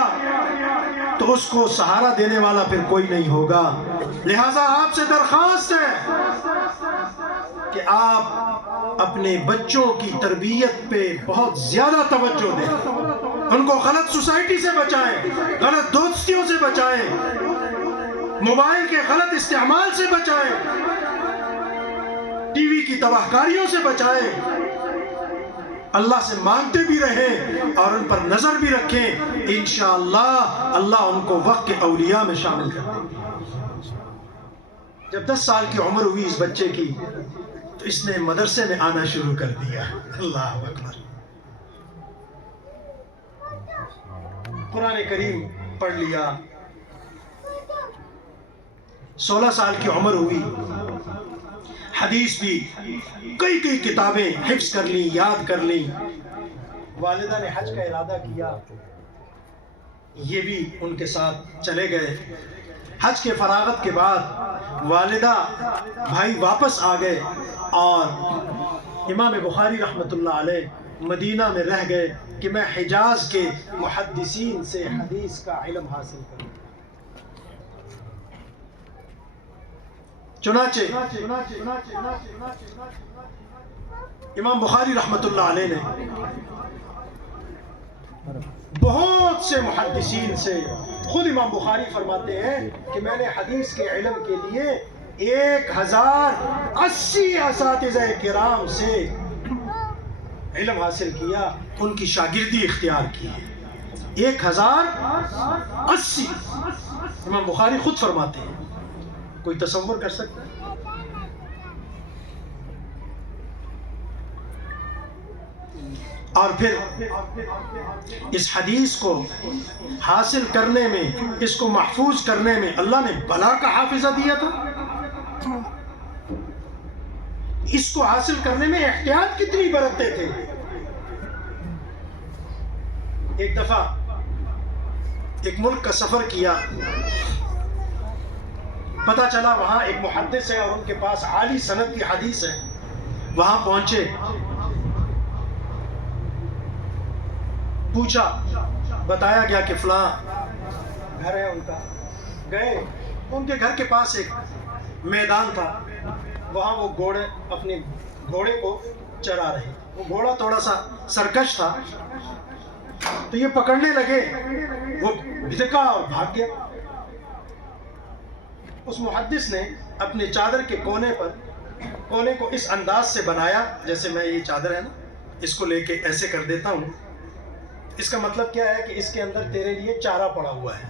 تو اس کو سہارا دینے والا پھر کوئی نہیں ہوگا۔ لہٰذا آپ سے درخواست ہے کہ آپ اپنے بچوں کی تربیت پہ بہت زیادہ توجہ دیں، ان کو غلط سوسائٹی سے بچائیں، غلط دوستیوں سے بچائیں، موبائل کے غلط استعمال سے بچائیں، ٹی وی کی تباہ کاریوں سے بچائیں، اللہ سے مانگتے بھی رہیں اور ان پر نظر بھی رکھیں۔ انشاءاللہ اللہ ان کو وقت کے اولیاء میں شامل کر دیں گے۔ جب 10 سال کی عمر ہوئی اس بچے کی تو اس نے مدرسے میں آنا شروع کر دیا۔ اللہ اکبر۔ قرآن کریم پڑھ لیا، 16 سال کی عمر ہوئی، حدیث بھی کئی کتابیں حفظ کر لیں، یاد کر لیں۔ والدہ نے حج کا ارادہ کیا، یہ بھی ان کے ساتھ چلے گئے۔ حج کے فراغت کے بعد والدہ بھائی واپس آ گئے اور امام بخاری رحمۃ اللہ علیہ مدینہ میں رہ گئے کہ میں حجاز کے محدثین سے حدیث کا علم حاصل کروں۔ چنانچہ امام بخاری رحمۃ اللہ علیہ نے بہت سے محدثین سے، خود امام بخاری فرماتے ہیں کہ میں نے حدیث کے علم کے لیے 1080 اساتذہ کرام سے علم حاصل کیا، ان کی شاگردی اختیار کی ہے۔ 1080 امام بخاری خود فرماتے ہیں۔ کوئی تصور کر سکتا ہے؟ اور پھر اس حدیث کو حاصل کرنے میں، اس کو محفوظ کرنے میں اللہ نے بلا کا حافظہ دیا تھا۔ اس کو حاصل کرنے میں احتیاط کتنی برتتے تھے۔ ایک دفعہ ایک ملک کا سفر کیا، پتہ چلا وہاں ایک محدث ہے اور ان کے پاس عالی سند کی حدیث ہے۔ وہاں پہنچے، پوچھا، بتایا گیا کہ فلاں گھر ہے ان کا۔ گئے، ان کے گھر کے پاس ایک میدان تھا، وہاں وہ گھوڑے اپنے گھوڑے کو چرا رہے۔ وہ گھوڑا تھوڑا سا سرکش تھا تو یہ پکڑنے لگے، وہ بھٹکا اور بھاگ گیا۔ اس محدث نے اپنے چادر کے کونے کو اس انداز سے بنایا، جیسے میں یہ چادر ہے نا، اس کو لے کے ایسے کر دیتا ہوں۔ اس کا مطلب کیا ہے کہ اس کے اندر تیرے لیے چارہ پڑا ہوا ہے،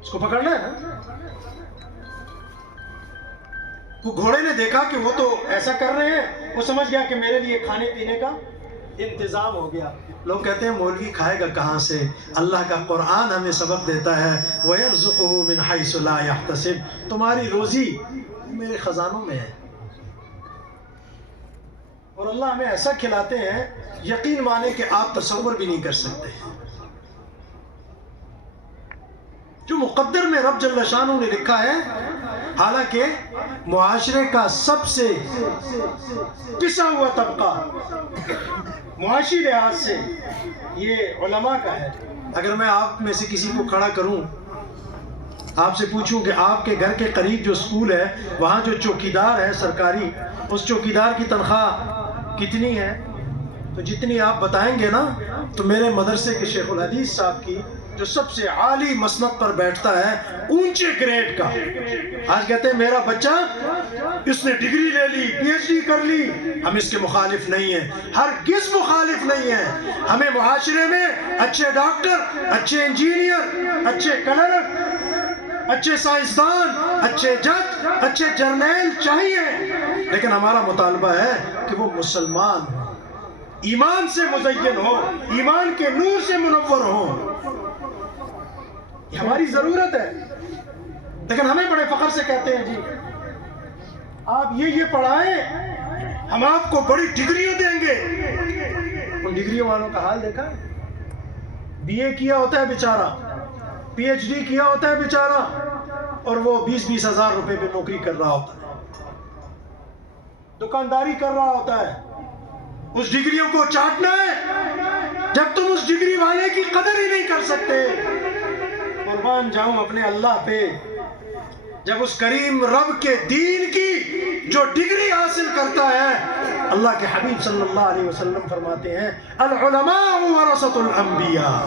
اس کو پکڑنا ہے نا۔ وہ گھوڑے نے دیکھا کہ وہ تو ایسا کر رہے ہیں، وہ سمجھ گیا کہ میرے لیے کھانے پینے کا انتظام ہو گیا۔ لوگ کہتے ہیں مولوی کھائے گا کہاں سے؟ اللہ کا قرآن ہمیں سبق دیتا ہے، وَيَرْزُقُهُ مِنْ حَيْثُ لَا يَحْتَسِبُ، تمہاری روزی میرے خزانوں میں ہے۔ اور اللہ ہمیں ایسا کھلاتے ہیں، یقین مانے کہ آپ تصور بھی نہیں کر سکتے۔ جو مقدر میں رب جل شانہ نے لکھا ہے، حالانکہ معاشرے کا سب سے پسا ہوا طبقہ معاشی لحاظ سے یہ علماء کا ہے۔ اگر میں آپ میں سے کسی کو کھڑا کروں، آپ سے پوچھوں کہ آپ کے گھر کے قریب جو سکول ہے، وہاں جو چوکیدار ہے سرکاری، اس چوکیدار کی تنخواہ کتنی ہے، تو جتنی آپ بتائیں گے نا، تو میرے مدرسے کے شیخ الحدیث صاحب کی، جو سب سے عالی مسند پر بیٹھتا ہے، اونچے گریڈ کا، آج کہتے ہیں میرا بچہ اس نے ڈگری لے لی، پی ایچ ڈی کر لی، ہم اس کے مخالف نہیں ہیں، ہرگز مخالف نہیں ہیں۔ ہمیں معاشرے میں اچھے ڈاکٹر، اچھے انجینئر، اچھے کلرک، اچھے سائنسدان، اچھے جج، اچھے جرنیل چاہیے، لیکن ہمارا مطالبہ ہے کہ وہ مسلمان ہو، ایمان سے مزین ہو، ایمان کے نور سے منور ہو۔ یہ ہماری ضرورت ہے، لیکن ہمیں بڑے فخر سے کہتے ہیں جی آپ یہ پڑھائیں، ہم آپ کو بڑی ڈگریاں دیں گے. ان ڈگریوں والوں کا حال دیکھا ہے؟ بی اے کیا ہوتا ہے بیچارہ, پی ایچ ڈی کیا ہوتا ہے بیچارہ, اور وہ 20-20 ہزار روپے پہ نوکری کر رہا ہوتا ہے, دکانداری کر رہا ہوتا ہے. اس ڈگریوں کو چاٹنا ہے جب تم اس ڈگری والے کی قدر ہی نہیں کر سکتے. قربان جاؤں اپنے اللہ پہ, جب اس کریم رب کے دین کی جو ڈگری حاصل کرتا ہے, اللہ کے حبیب صلی اللہ علیہ وسلم فرماتے ہیں العلماء ورثۃ الانبیاء.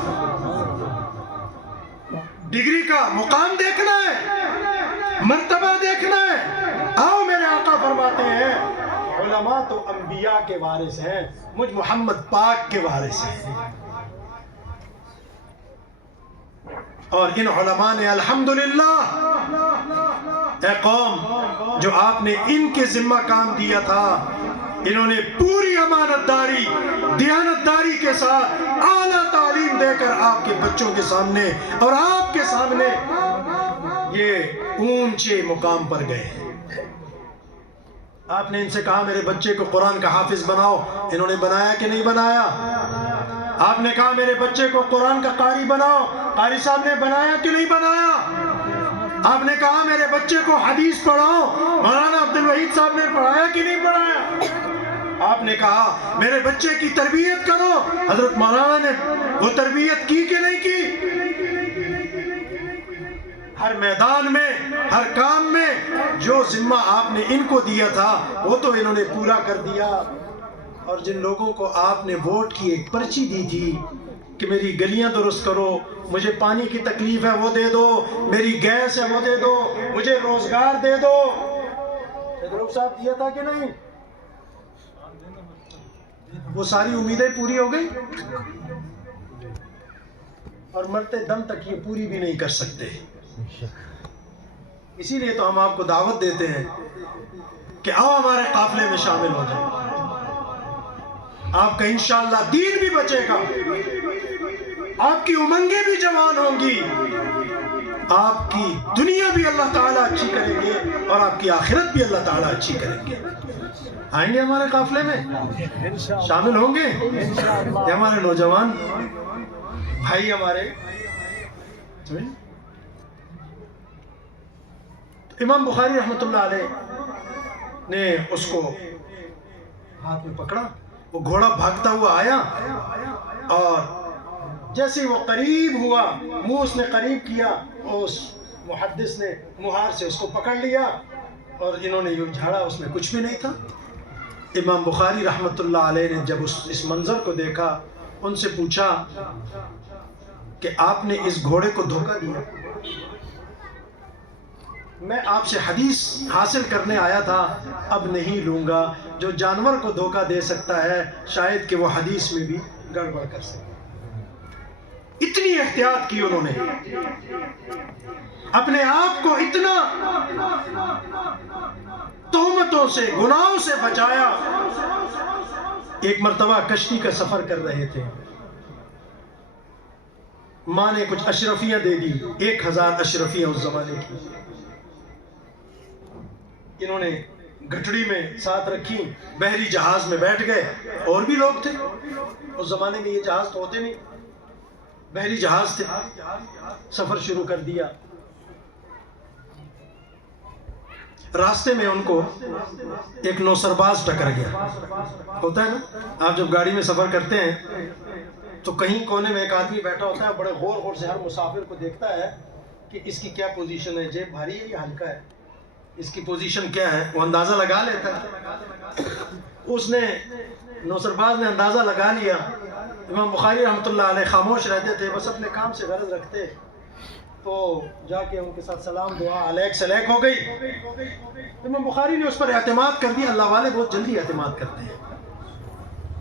ڈگری کا مقام دیکھنا ہے, مرتبہ دیکھنا ہے. آؤ میرے آقا فرماتے ہیں علماء تو انبیاء کے وارث ہیں, مجھ محمد پاک کے وارث ہیں. اور ان علماء نے الحمدللہ, اے قوم جو آپ نے ان کے ذمہ کام دیا تھا, انہوں نے پوری امانتداری, دیانتداری کے ساتھ اعلیٰ تعلیم دے کر آپ کے بچوں کے سامنے اور آپ کے سامنے یہ اونچے مقام پر گئے. آپ نے ان سے کہا میرے بچے کو قرآن کا حافظ بناؤ, انہوں نے بنایا کہ نہیں بنایا؟ آپ نے کہا میرے بچے کو قرآن کا قاری بناؤ, قاری صاحب نے بنایا کہ نہیں بنایا؟ آپ نے کہا میرے بچے کو حدیث پڑھاؤ, مولانا عبدالوحید صاحب نے پڑھایا کہ نہیں پڑھایا؟ آپ نے کہا میرے بچے کی تربیت کرو, حضرت مولانا نے وہ تربیت کی کہ نہیں کی؟ ہر میدان میں, ہر کام میں جو ذمہ آپ نے ان کو دیا تھا وہ تو انہوں نے پورا کر دیا. اور جن لوگوں کو آپ نے ووٹ کی ایک پرچی دی تھی کہ میری گلیاں درست کرو, مجھے پانی کی تکلیف ہے وہ دے دو, میری گیس ہے وہ دے دو, مجھے روزگار دے دو, فیض صاحب دیا تھا کہ نہیں؟ وہ ساری امیدیں پوری ہو گئی اور مرتے دم تک یہ پوری بھی نہیں کر سکتے. اسی لیے تو ہم آپ کو دعوت دیتے ہیں کہ آؤ ہمارے قافلے میں شامل ہو جائیں. آپ کا انشاءاللہ دین بھی بچے گا, آپ کی امنگیں بھی جوان ہوں گی, آپ کی دنیا بھی اللہ تعالیٰ اچھی کریں گے اور آپ کی آخرت بھی اللہ تعالیٰ اچھی کریں گے. آئیں گے ہمارے قافلے میں, شامل ہوں گے؟ یہ ہمارے نوجوان بھائی ہمارے. امام بخاری رحمۃ اللہ علیہ نے اس کو ہاتھ میں پکڑا, وہ گھوڑا بھاگتا ہوا آیا اور جیسے وہ قریب ہوا, منہ اس نے قریب کیا, اس محدث نے مہار سے اس کو پکڑ لیا اور انہوں نے یوں جھاڑا, اس میں کچھ بھی نہیں تھا. امام بخاری رحمۃ اللہ علیہ نے جب اس منظر کو دیکھا, ان سے پوچھا کہ آپ نے اس گھوڑے کو دھوکہ دیا, میں آپ سے حدیث حاصل کرنے آیا تھا, اب نہیں لوں گا. جو جانور کو دھوکہ دے سکتا ہے شاید کہ وہ حدیث میں بھی گڑبڑ کر سکتا. اتنی احتیاط کی انہوں نے, اپنے آپ کو اتنا تہمتوں سے, گناہوں سے بچایا. ایک مرتبہ کشتی کا سفر کر رہے تھے, ماں نے کچھ اشرفیاں دے دی, 1000 اشرفیاں اس زمانے کی. انہوں نے گھٹڑی میں ساتھ رکھی, بحری جہاز میں بیٹھ گئے. اور بھی لوگ تھے اس زمانے میں, یہ جہاز تو ہوتے نہیں, بحری جہاز تھے. سفر شروع کر دیا. راستے میں ان کو ایک نوسرباز ٹکر گیا. ہوتا ہے نا, آپ جب گاڑی میں سفر کرتے ہیں تو کہیں کونے میں ایک آدمی بیٹھا ہوتا ہے, بڑے غور غور سے ہر مسافر کو دیکھتا ہے کہ اس کی کیا پوزیشن ہے, جیب بھاری ہے یا ہلکا ہے, اس کی پوزیشن کیا ہے, وہ اندازہ لگا لیتا ہے. اس نے, نوسرباز نے اندازہ لگا لیا. امام بخاری رحمۃ اللہ علیہ خاموش رہتے تھے, بس اپنے کام سے غرض رکھتے. تو جا کے ان کے ساتھ سلام دعا علیک سلیک ہو گئی. امام بخاری نے اس پر اعتماد کر دیا. اللہ والے بہت جلدی اعتماد کرتے ہیں.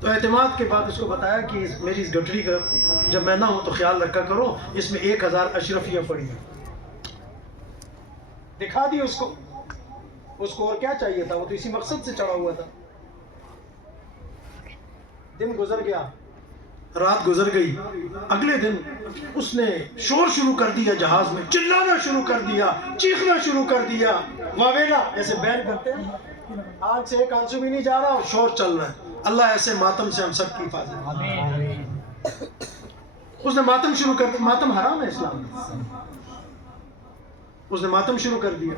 تو اعتماد کے بعد اس کو بتایا کہ میری اس گٹھڑی کا جب میں نہ ہوں تو خیال رکھا کرو, اس میں 1000 اشرفیاں پڑی ہیں. دکھا دی اس کو. اس کو اور کیا چاہیے تھا, وہ تو اسی مقصد سے چڑھا ہوا تھا. دن گزر گیا, رات گزر گئی. اگلے دن اس نے شور شروع کر دیا جہاز میں, چلانا شروع کر دیا, چیخنا شروع کر دیا. واویلا ایسے بیل کرتے ہیں, آنکھ سے ایک آنسو بھی نہیں جا رہا اور شور چل رہا ہے. اللہ ایسے ماتم سے ہم سب کی حفاظت. اس نے ماتم شروع کر دیا. ماتم حرام ہے اسلام میں. اس نے ماتم شروع کر دیا.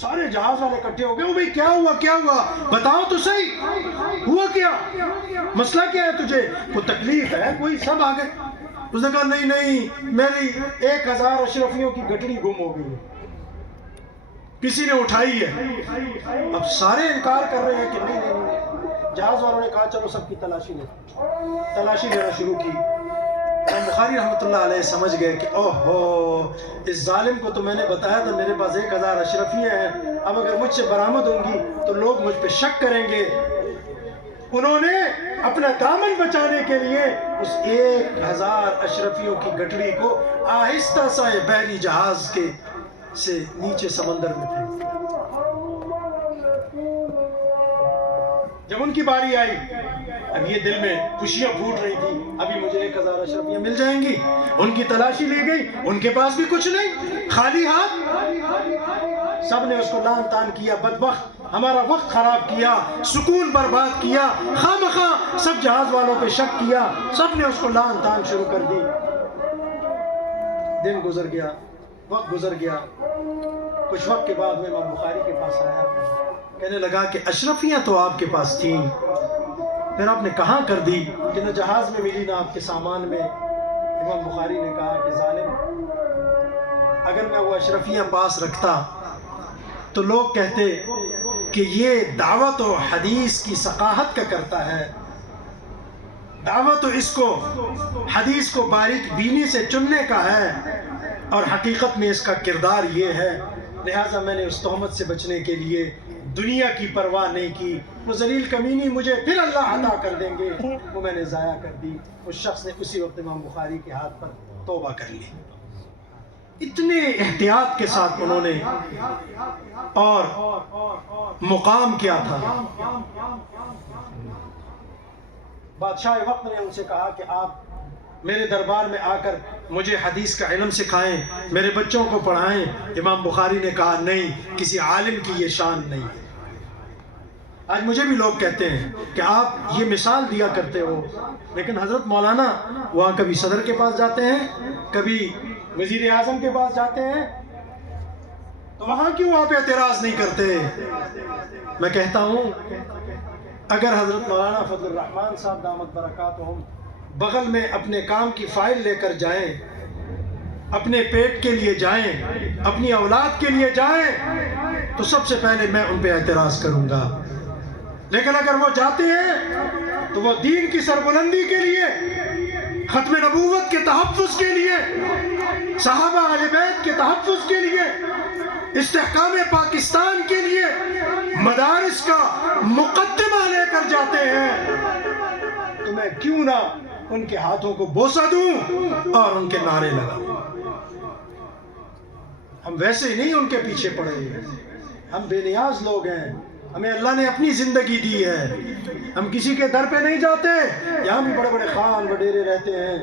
سارے جہاز والے اکٹھے ہو گئے. بھائی کیا ہوا کیا ہوا بتاؤ تو صحیح, ہوا کیا, مسئلہ کیا ہے تجھے, کوئی تکلیف ہے کوئی؟ سب آ گئے. اس نے کہا نہیں نہیں, میری 1000 اشرفیوں کی گٹڑی گم ہو گئی ہے, کسی نے اٹھائی ہے. اب سارے انکار کر رہے ہیں کہ نہیں نہیں نہیں. جہاز والوں نے کہا چلو سب کی تلاشی لے. تلاشی لینا شروع کی. امام بخاری رحمۃ اللہ علیہ سمجھ گئے کہ اوہو, اس ظالم کو تو میں نے بتایا تھا میرے پاس 1000 اشرفیاں ہیں, اب اگر مجھ سے برآمد ہوں گی تو لوگ مجھ پہ شک کریں گے. انہوں نے اپنا دامن بچانے کے لیے اس 1000 اشرفیوں کی گٹڑی کو آہستہ سا بحری جہاز کے سے نیچے سمندر میں پھینک دیا. جب ان کی باری آئی, اب یہ دل میں خوشیاں پھوٹ رہی تھی, ابھی مجھے 1000 اشرفیاں مل جائیں گی. ان کی تلاشی لی گئی, ان کے پاس بھی کچھ نہیں, خالی ہاتھ. سب نے اس کو لان تان کیا, بدبخت, ہمارا وقت خراب کیا, سکون برباد کیا, خواہ سب جہاز والوں پہ شک کیا, سب نے اس کو لان تان شروع کر دی. دن گزر گیا, وقت گزر گیا. کچھ وقت کے بعد میں امام بخاری کے پاس آیا, کہنے لگا کہ اشرفیاں تو آپ کے پاس تھیں, پھر آپ نے کہاں کر دی؟ کہ نہ جہاز میں ملی نہ آپ کے سامان میں. امام بخاری نے کہا کہ ظالم, اگر میں وہ اشرفیاں پاس رکھتا تو لوگ کہتے کہ یہ دعوت و حدیث کی ثقافت کا کرتا ہے, دعوت و اس کو حدیث کو باریک بینی سے چننے کا ہے, اور حقیقت میں اس کا کردار یہ ہے. لہٰذا میں نے اس تہمت سے بچنے کے لیے دنیا کی پرواہ نہیں کی. وہ ذلیل کمینی مجھے پھر اللہ عطا کر دیں گے, وہ میں نے ضائع کر دی. اس شخص نے اسی وقت امام بخاری کے ہاتھ پر توبہ کر لی. اتنے احتیاط کے ساتھ انہوں نے اور مقام کیا تھا. بادشاہ وقت نے ان سے کہا کہ آپ میرے دربار میں آ کر مجھے حدیث کا علم سکھائیں, میرے بچوں کو پڑھائیں. امام بخاری نے کہا نہیں, کسی عالم کی یہ شان نہیں ہے. آج مجھے بھی لوگ کہتے ہیں کہ آپ یہ مثال دیا کرتے ہو, لیکن حضرت مولانا وہاں کبھی صدر کے پاس جاتے ہیں, کبھی وزیر اعظم کے پاس جاتے ہیں, تو وہاں کیوں آپ اعتراض نہیں کرتے؟ میں کہتا ہوں اگر حضرت مولانا فضل الرحمان صاحب دامت برکاتہم بغل میں اپنے کام کی فائل لے کر جائیں, اپنے پیٹ کے لیے جائیں, اپنی اولاد کے لیے جائیں, تو سب سے پہلے میں ان پہ اعتراض کروں گا. لیکن اگر وہ جاتے ہیں تو وہ دین کی سربلندی کے لیے, ختم نبوت کے تحفظ کے لیے, صحابہ اہل بیت کے تحفظ کے لیے, استحکام پاکستان کے لیے مدارس کا مقدمہ لے کر جاتے ہیں, تو میں کیوں نہ ان کے ہاتھوں کو بوسہ دوں اور ان کے نعرے لگاؤں. ہم ویسے ہی نہیں ان کے پیچھے پڑے ہیں, ہم بے نیاز لوگ ہیں, ہمیں اللہ نے اپنی زندگی دی ہے, ہم کسی کے در پہ نہیں جاتے. یہاں بھی بڑے بڑے خان وڈیرے رہتے ہیں,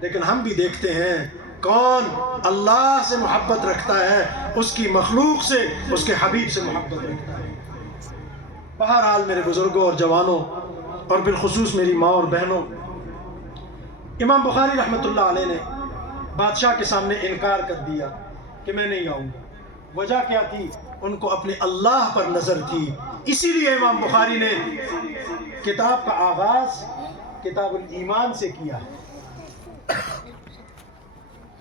لیکن ہم بھی دیکھتے ہیں کون اللہ سے محبت رکھتا ہے, اس کی مخلوق سے, اس کے حبیب سے محبت رکھتا ہے. بہرحال میرے بزرگوں اور جوانوں, اور بالخصوص میری ماں اور بہنوں, امام بخاری رحمۃ اللہ علیہ نے بادشاہ کے سامنے انکار کر دیا کہ میں نہیں آؤں گا. وجہ کیا تھی؟ ان کو اپنے اللہ پر نظر تھی. اسی لیے امام بخاری نے کتاب کا آغاز کتاب الایمان سے کیا.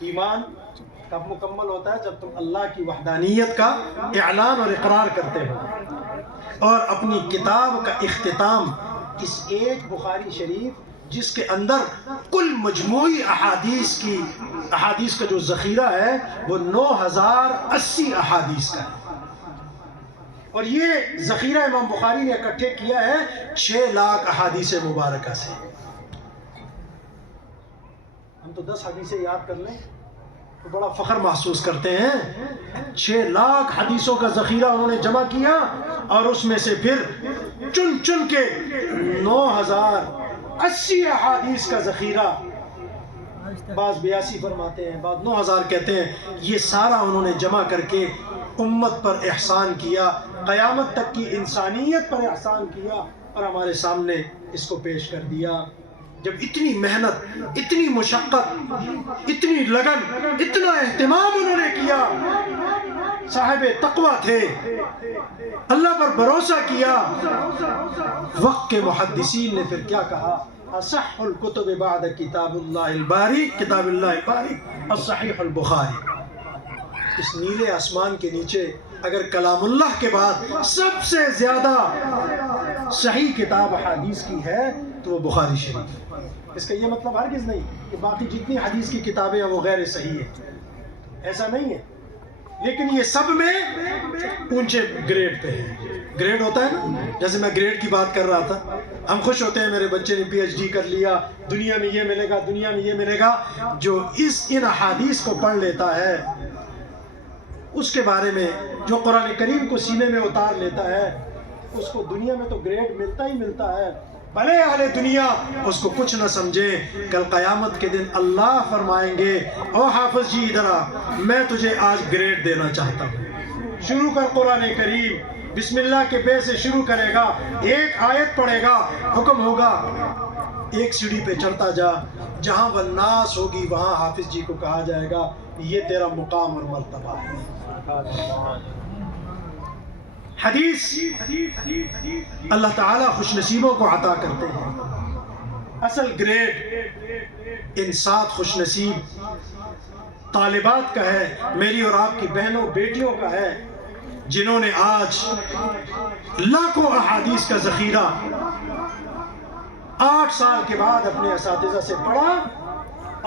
ایمان کب مکمل ہوتا ہے؟ جب تم اللہ کی وحدانیت کا اعلان اور اقرار کرتے ہو, اور اپنی کتاب کا اختتام اس ایک بخاری شریف جس کے اندر کل مجموعی احادیث کا جو ذخیرہ ہے وہ 9080 احادیث کا ہے, اور یہ ذخیرہ امام بخاری نے اکٹھے کیا ہے 6 لاکھ احادیث مبارکہ سے. ہم تو 10 حدیثیں یاد کر لیں تو بڑا فخر محسوس کرتے ہیں. 6 لاکھ حدیثوں کا ذخیرہ انہوں نے جمع کیا, اور اس میں سے پھر چن چن کے 9080 احادیث کا ذخیرہ, بعض 82 فرماتے ہیں, بعض 9000 کہتے ہیں, یہ سارا انہوں نے جمع کر کے امت پر احسان کیا، قیامت تک کی انسانیت پر احسان کیا اور ہمارے سامنے اس کو پیش کر دیا۔ جب اتنی محنت، اتنی مشقت، اتنی لگن، اتنا اہتمام انہوں نے کیا، صاحب تقویٰ تھے، اللہ پر بھروسہ کیا، وقت کے محدثین نے پھر کیا کہا؟ اصح الکتب بعد کتاب اللہ الباری، کتاب اللہ الباری الصحیح البخاری۔ اس نیلے آسمان کے نیچے اگر کلام اللہ کے بعد سب سے زیادہ صحیح کتاب حدیث کی ہے تو وہ بخاری شریف۔ اس کا یہ مطلب ہرگز نہیں کہ باقی جتنی حدیث کی کتابیں ہیں وہ غیر صحیح ہیں، ایسا نہیں ہے، لیکن یہ سب میں اونچے گریڈ پہ ہے۔ گریڈ ہوتا ہے نا، جیسے میں گریڈ کی بات کر رہا تھا، ہم خوش ہوتے ہیں میرے بچے نے پی ایچ ڈی کر لیا، دنیا میں یہ ملے گا، دنیا میں یہ ملے گا۔ جو ان احادیث کو پڑھ لیتا ہے، اس کے بارے میں جو قرآن کریم کو سینے میں اتار لیتا ہے، اس کو دنیا میں تو گریڈ ملتا ہی ملتا ہے، بھلے اہل دنیا اس کو کچھ نہ سمجھیں۔ کل قیامت کے دن اللہ فرمائیں گے، او حافظ جی ادھر آ، میں تجھے آج گریڈ دینا چاہتا ہوں۔ شروع کر قرآن کریم، بسم اللہ کے بے سے شروع کرے گا، ایک آیت پڑھے گا، حکم ہوگا ایک سیڑھی پہ چڑھتا جا، جہاں والناس ہوگی وہاں حافظ جی کو کہا جائے گا یہ تیرا مقام اور مرتبہ ہے۔ حدیث اللہ تعالیٰ خوش نصیبوں کو عطا کرتے ہیں۔ اصل گریڈ ان 7 خوش نصیب طالبات کا ہے، میری اور آپ کی بہنوں بیٹیوں کا ہے، جنہوں نے آج لاکھوں احادیث کا ذخیرہ 8 سال کے بعد اپنے اساتذہ سے پڑھا۔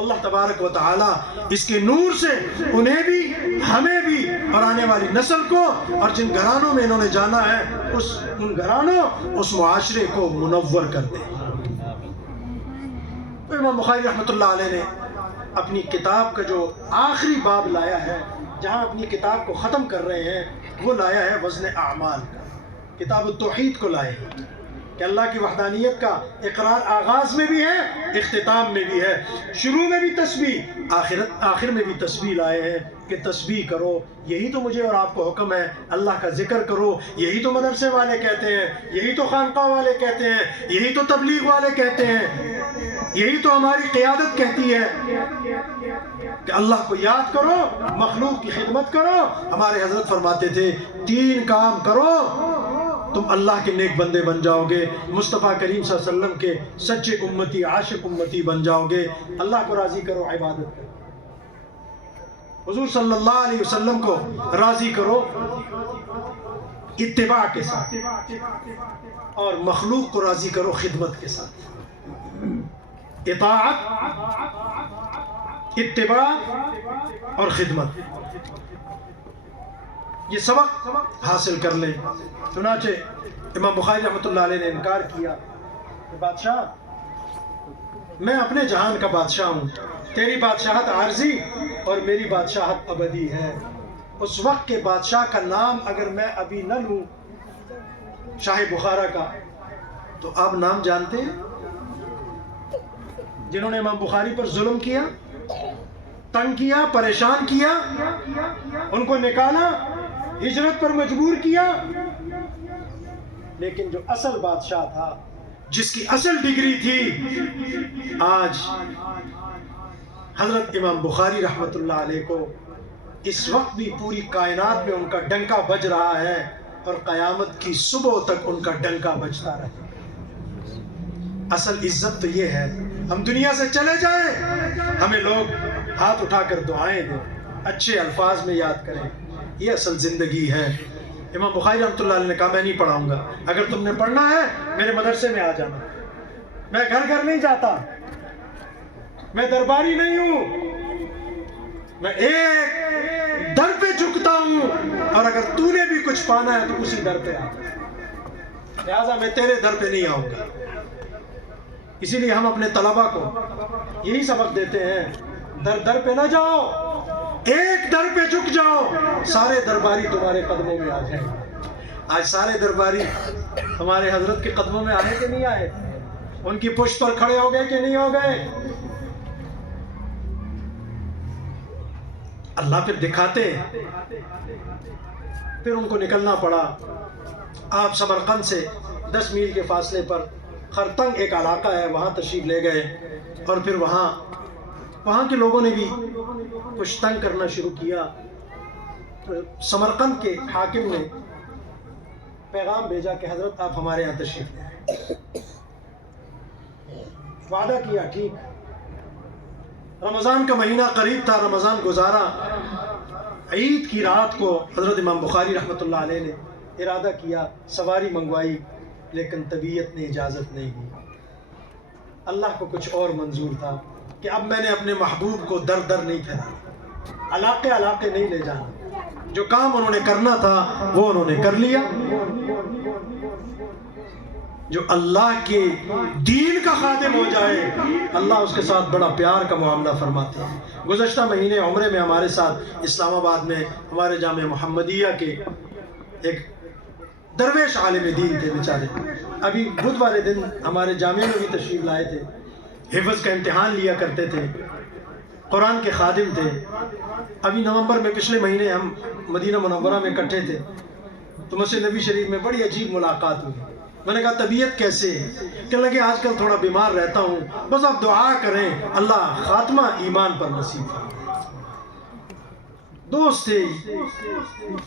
اللہ تبارک و تعالیٰ اس کے نور سے انہیں بھی، ہمیں بھی اور آنے والی نسل کو اور جن گھرانوں میں انہوں نے جانا ہے ان گھرانوں، اس معاشرے کو منور کر دے۔ امام بخاری رحمۃ اللہ علیہ نے اپنی کتاب کا جو آخری باب لایا ہے، جہاں اپنی کتاب کو ختم کر رہے ہیں، وہ لایا ہے وزن اعمال کا۔ کتاب التوحید کو لائے کہ اللہ کی وحدانیت کا اقرار آغاز میں بھی ہے، اختتام میں بھی ہے، شروع میں بھی تسبیح، آخر میں بھی تسبیح لائے ہیں کہ تسبیح کرو، یہی تو مجھے اور آپ کو حکم ہے، اللہ کا ذکر کرو، یہی تو مدرسے والے کہتے ہیں، یہی تو خانقاہ والے کہتے ہیں، یہی تو تبلیغ والے کہتے ہیں، یہی تو ہماری قیادت کہتی ہے کہ اللہ کو یاد کرو، مخلوق کی خدمت کرو۔ ہمارے حضرت فرماتے تھے 3 کام کرو تم اللہ کے نیک بندے بن جاؤ گے، مصطفیٰ کریم صلی اللہ علیہ وسلم کے سچے امتی، عاشق امتی بن جاؤ گے۔ اللہ کو راضی کرو، عبادت کرو، حضور صلی اللہ علیہ وسلم کو راضی کرو اتباع کے ساتھ، اور مخلوق کو راضی کرو خدمت کے ساتھ۔ اطاعت، اتباع اور خدمت، یہ سبق حاصل کر لیں۔ چنانچہ امام بخاری رحمۃ اللہ علیہ نے انکار کیا کہ بادشاہ، میں اپنے جہان کا بادشاہ ہوں، تیری بادشاہت عارضی اور میری بادشاہت ابدی ہے۔ اس وقت کے بادشاہ کا نام اگر میں ابھی نہ لوں، شاہ بخارا کا، تو آپ نام جانتے ہیں جنہوں نے امام بخاری پر ظلم کیا، تنگ کیا، پریشان کیا، ان کو نکالا، ہجرت پر مجبور کیا۔ لیکن جو اصل بادشاہ تھا، جس کی اصل ڈگری تھی، آج حضرت امام بخاری رحمۃ اللہ علیہ کو اس وقت بھی پوری کائنات میں ان کا ڈنکا بج رہا ہے، اور قیامت کی صبح تک ان کا ڈنکا بجتا رہے۔ اصل عزت تو یہ ہے، ہم دنیا سے چلے جائیں، ہمیں لوگ ہاتھ اٹھا کر دعائیں دیں، اچھے الفاظ میں یاد کریں، یہ اصل زندگی ہے۔ امام بخاری رحمۃ اللہ علیہ نے کہا میں نہیں پڑھاؤں گا، اگر تم نے پڑھنا ہے میرے مدرسے میں آ جانا، میں گھر گھر نہیں جاتا، میں درباری نہیں ہوں، میں ایک در پہ جھکتا ہوں، اور اگر تو نے بھی کچھ پانا ہے تو اسی در پہ آ، لہٰذا میں تیرے در پہ نہیں آؤں گا۔ اسی لیے ہم اپنے طلبہ کو یہی سبق دیتے ہیں، در در پہ نہ جاؤ، ایک در پہ جھک جاؤ، سارے درباری تمہارے قدموں میں آ جائیں۔ آج سارے درباری ہمارے حضرت کے قدموں میں آئے کہ نہیں آئے؟ ان کی پشت پر کھڑے ہو گئے کہ نہیں ہو گئے؟ اللہ پھر دکھاتے ہیں پھر ان کو نکلنا پڑا. آپ سمرقند سے 10 میل کے فاصلے پر خرتنگ ایک علاقہ ہے، وہاں تشریف لے گئے، اور پھر وہاں کے لوگوں نے بھی کچھ تنگ کرنا شروع کیا. سمرقند کے حاکم نے پیغام بھیجا کہ حضرت آپ ہمارے یہاں تشریف لے آئے. وعدہ کیا، ٹھیک. رمضان کا مہینہ قریب تھا، رمضان گزارا. عید کی رات کو حضرت امام بخاری رحمۃ اللہ علیہ نے ارادہ کیا، سواری منگوائی، لیکن طبیعت نے اجازت نہیں دی. اللہ کو کچھ اور منظور تھا کہ اب میں نے اپنے محبوب کو در در نہیں پھیلانا، علاقے علاقے نہیں لے جانا. جو کام انہوں نے کرنا تھا وہ انہوں نے کر لیا. جو اللہ کے دین کا خادم ہو جائے اللہ اس کے ساتھ بڑا پیار کا معاملہ فرماتے ہیں. گزشتہ مہینے عمرے میں ہمارے ساتھ اسلام آباد میں ہمارے جامعہ محمدیہ کے ایک درویش عالم دین تھے بیچارے. ابھی بدھ والے دن ہمارے جامعہ میں بھی تشریف لائے تھے. حفظ کا امتحان لیا کرتے تھے، قرآن کے خادم تھے. ابھی نومبر میں پچھلے مہینے ہم مدینہ منورہ میں اکٹھے تھے تو مسجد نبی شریف میں بڑی عجیب ملاقات ہوئی. میں نے کہا طبیعت کیسے ہے؟ کہنے لگے آج کل تھوڑا بیمار رہتا ہوں، بس آپ دعا کریں اللہ خاتمہ ایمان پر نصیب فرمائے. دوست تھے،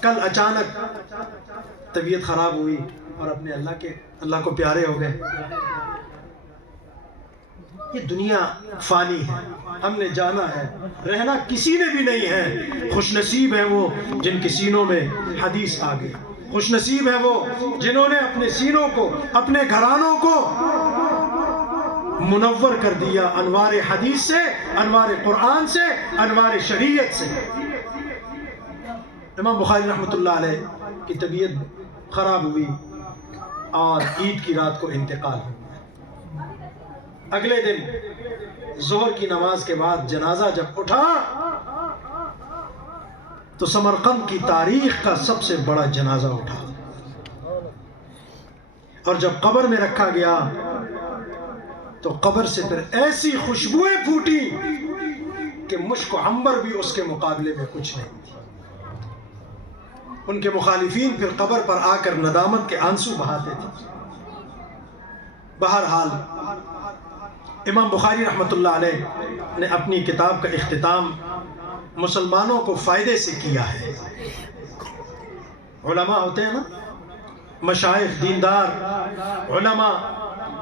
کل اچانک طبیعت خراب ہوئی اور اپنے اللہ کو پیارے ہو گئے. یہ دنیا فانی ہے، ہم نے جانا ہے، رہنا کسی نے بھی نہیں ہے. خوش نصیب ہیں وہ جن کے سینوں میں حدیث آ گئی. خوش نصیب ہیں وہ جنہوں نے اپنے سینوں کو، اپنے گھرانوں کو منور کر دیا انوار حدیث سے، انوار قرآن سے، انوار شریعت سے. امام بخاری رحمۃ اللہ علیہ کی طبیعت خراب ہوئی اور عید کی رات کو انتقال ہو گیا. اگلے دن ظہر کی نماز کے بعد جنازہ جب اٹھا تو سمرقند کی تاریخ کا سب سے بڑا جنازہ اٹھا، اور جب قبر میں رکھا گیا تو قبر سے پھر ایسی خوشبوئیں پھوٹی کہ مشک و عنبر بھی اس کے مقابلے میں کچھ نہیں تھی. ان کے مخالفین پھر قبر پر آ کر ندامت کے آنسو بہاتے تھے. بہرحال امام بخاری رحمۃ اللہ علیہ نے اپنی کتاب کا اختتام مسلمانوں کو فائدے سے کیا ہے. علماء ہوتے ہیں نا، مشائخ، دیندار علماء،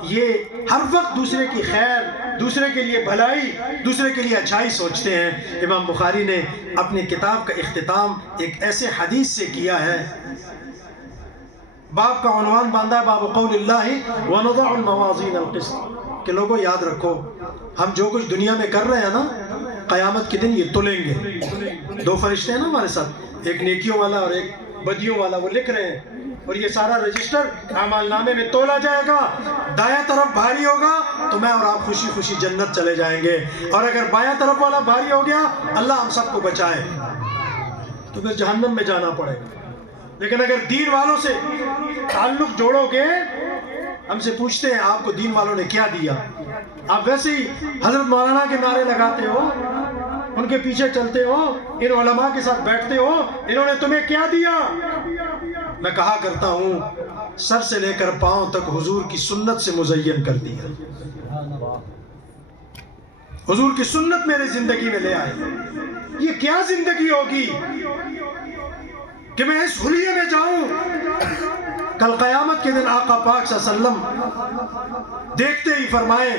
یہ ہر وقت دوسرے کی خیر، دوسرے کے لیے بھلائی، دوسرے کے لیے اچھائی سوچتے ہیں. امام بخاری نے اپنی کتاب کا اختتام ایک ایسے حدیث سے کیا ہے. باب کا عنوان باندھا ہے باب قول اللہ ونضع الموازین القسط، کہ لوگوں یاد رکھو ہم جو کچھ دنیا میں کر رہے ہیں نا قیامت کے دن یہ تلیں گے. 2 فرشتے ہیں نا ہمارے ساتھ، ایک نیکیوں والا اور ایک بدیوں والا، وہ لکھ رہے ہیں اور یہ سارا رجسٹر اعمال نامے میں تولا جائے گا. دایاں طرف بھاری ہوگا تو میں اور آپ خوشی خوشی جنت چلے جائیں گے، اور اگر بایاں طرف والا بھاری ہو گیا اللہ ہم سب کو بچائے تو پھر جہنم میں جانا پڑے گا. لیکن اگر دین والوں سے تعلق جوڑو گے، ہم سے پوچھتے ہیں آپ کو دین والوں نے کیا دیا، آپ ویسے ہی حضرت مولانا کے نعرے لگاتے ہو، ان کے پیچھے چلتے ہو، ان علماء کے ساتھ بیٹھتے ہو، انہوں نے تمہیں کیا دیا؟ میں کہا کرتا ہوں سر سے لے کر پاؤں تک حضور کی سنت سے مزین کر دیا. حضور کی سنت میرے زندگی میں لے آئے. یہ کیا زندگی ہوگی کہ میں اس حلیے میں جاؤں؟ کل قیامت کے دن آقا پاک صلی اللہ علیہ وسلم دیکھتے ہی فرمائے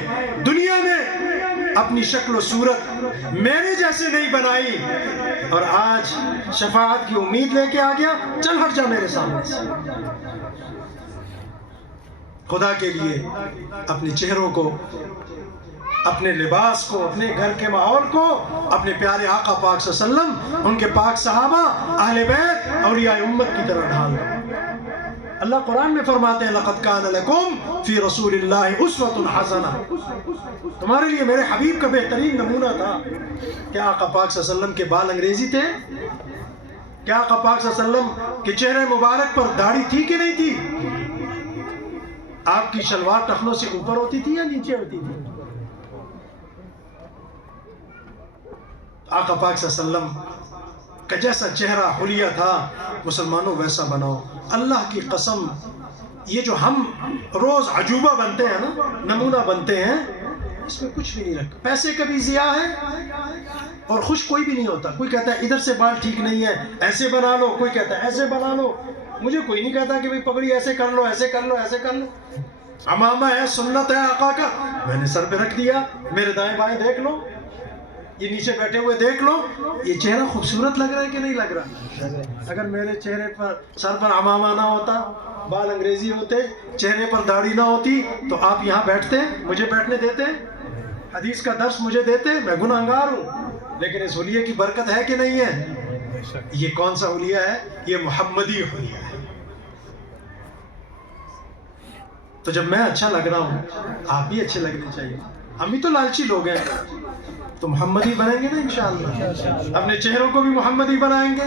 دنیا میں اپنی شکل و صورت میرے جیسے نہیں بنائی، اور آج شفاعت کی امید لے کے آ گیا، چل ہٹ جا میرے سامنے سے. خدا کے لیے اپنے چہروں کو، اپنے لباس کو، اپنے گھر کے ماحول کو اپنے پیارے آقا پاک صلی اللہ علیہ وسلم، ان کے پاک صحابہ، اہل بیت، اولیاء امت کی طرح ڈھال دو. اللہ قرآن میں فرماتے ہیں لَقَدْ كَانَ لَكُمْ فِي رَسُولِ اللَّهِ أُسْوَةٌ حَسَنَةٌ، تمہارے لیے میرے حبیب کا بہترین نمونہ تھا. کیا آقا پاک صلی اللہ علیہ وسلم کے بال انگریزی تھے؟ کیا آقا پاک صلی اللہ علیہ وسلم کے چہرے مبارک پر داڑھی تھی کہ نہیں تھی؟ آپ کی شلوار ٹخنوں سے اوپر ہوتی تھی یا نیچے ہوتی تھی؟ آقا پاک صلی اللہ علیہ وسلم کہ جیسا چہرہ حلیہ تھا مسلمانوں ویسا بناؤ. اللہ کی قسم یہ جو ہم روز عجوبہ بنتے ہیں نا، نمونہ بنتے ہیں، اس میں کچھ بھی نہیں رکھا. پیسے کبھی ضیاء ہے اور خوش کوئی بھی نہیں ہوتا. کوئی کہتا ہے ادھر سے بال ٹھیک نہیں ہے ایسے بنا لو، کوئی کہتا ہے ایسے بنا لو. مجھے کوئی نہیں کہتا کہ بھئی پگڑی ایسے کر لو، ایسے کر لو، ایسے کر لو. عمامہ ہے، سنت ہے آقا کا، میں نے سر پہ رکھ دیا. میرے دائیں بائیں دیکھ لو، یہ نیچے بیٹھے ہوئے دیکھ لو. یہ چہرہ خوبصورت لگ رہا ہے کہ نہیں لگ رہا؟ اگر میرے چہرے پر، سر پر عمامہ نہ ہوتا، بال انگریزی ہوتے، چہرے پر داڑھی نہ ہوتی، تو آپ یہاں بیٹھتے، مجھے بیٹھنے دیتے، حدیث کا درس مجھے دیتے؟ میں گناہگار ہوں. لیکن اس حلیے کی برکت ہے کہ نہیں ہے؟ یہ کون سا حلیہ ہے؟ یہ محمدی حلیہ ہے. تو جب میں اچھا لگ رہا ہوں، آپ بھی اچھے لگنے چاہیے. ہم بھی تو لالچی لوگ ہیں، تو محمدی بنائیں گے نا انشاءاللہ. اپنے چہروں کو بھی محمدی بنائیں گے،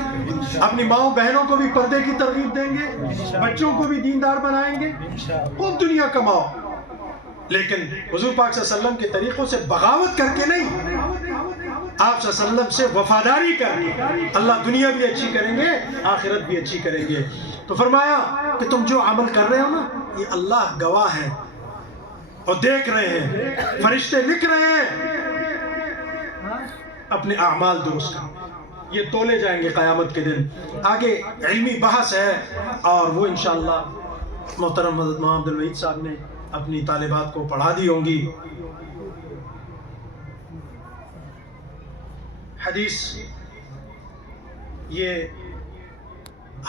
اپنی ماؤں بہنوں کو بھی پردے کی ترغیب دیں گے، بچوں کو بھی دیندار بنائیں گے. خوب دنیا کماؤ، لیکن حضور پاک صلی اللہ علیہ وسلم کے طریقوں سے بغاوت کر کے نہیں، آپ صلی اللہ علیہ وسلم سے وفاداری کر کے. اللہ دنیا بھی اچھی کریں گے، آخرت بھی اچھی کریں گے. تو فرمایا کہ تم جو عمل کر رہے ہو نا، یہ اللہ گواہ ہے اور دیکھ رہے ہیں، فرشتے لکھ رہے ہیں. اپنے اعمال درست کرو، یہ تولے جائیں گے قیامت کے دن. آگے علمی بحث ہے، اور وہ انشاءاللہ محترم حضرت محمد عبدالوحید صاحب نے اپنی طالبات کو پڑھا دی ہوں گی. حدیث، یہ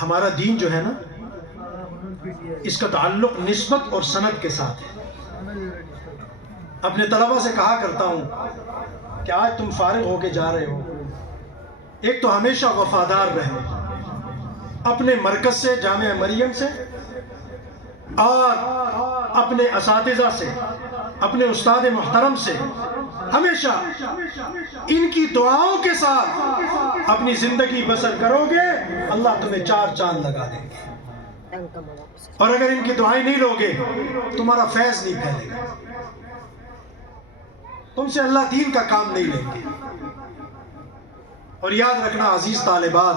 ہمارا دین جو ہے نا، اس کا تعلق نسبت اور سند کے ساتھ ہے. اپنے طلبہ سے کہا کرتا ہوں کہ آج تم فارغ ہو کے جا رہے ہو، ایک تو ہمیشہ وفادار رہے اپنے مرکز سے، جامعہ مریم سے، اور اپنے اساتذہ سے، اپنے استاد محترم سے. ہمیشہ ان کی دعاؤں کے ساتھ اپنی زندگی بسر کرو گے، اللہ تمہیں 4 چاند لگا دیں گے. اور اگر ان کی دعائیں نہیں لوگے، تمہارا فیض نہیں پھیلے گا، تم سے اللہ دین کا کام نہیں لیں گے. اور یاد رکھنا عزیز طالبات،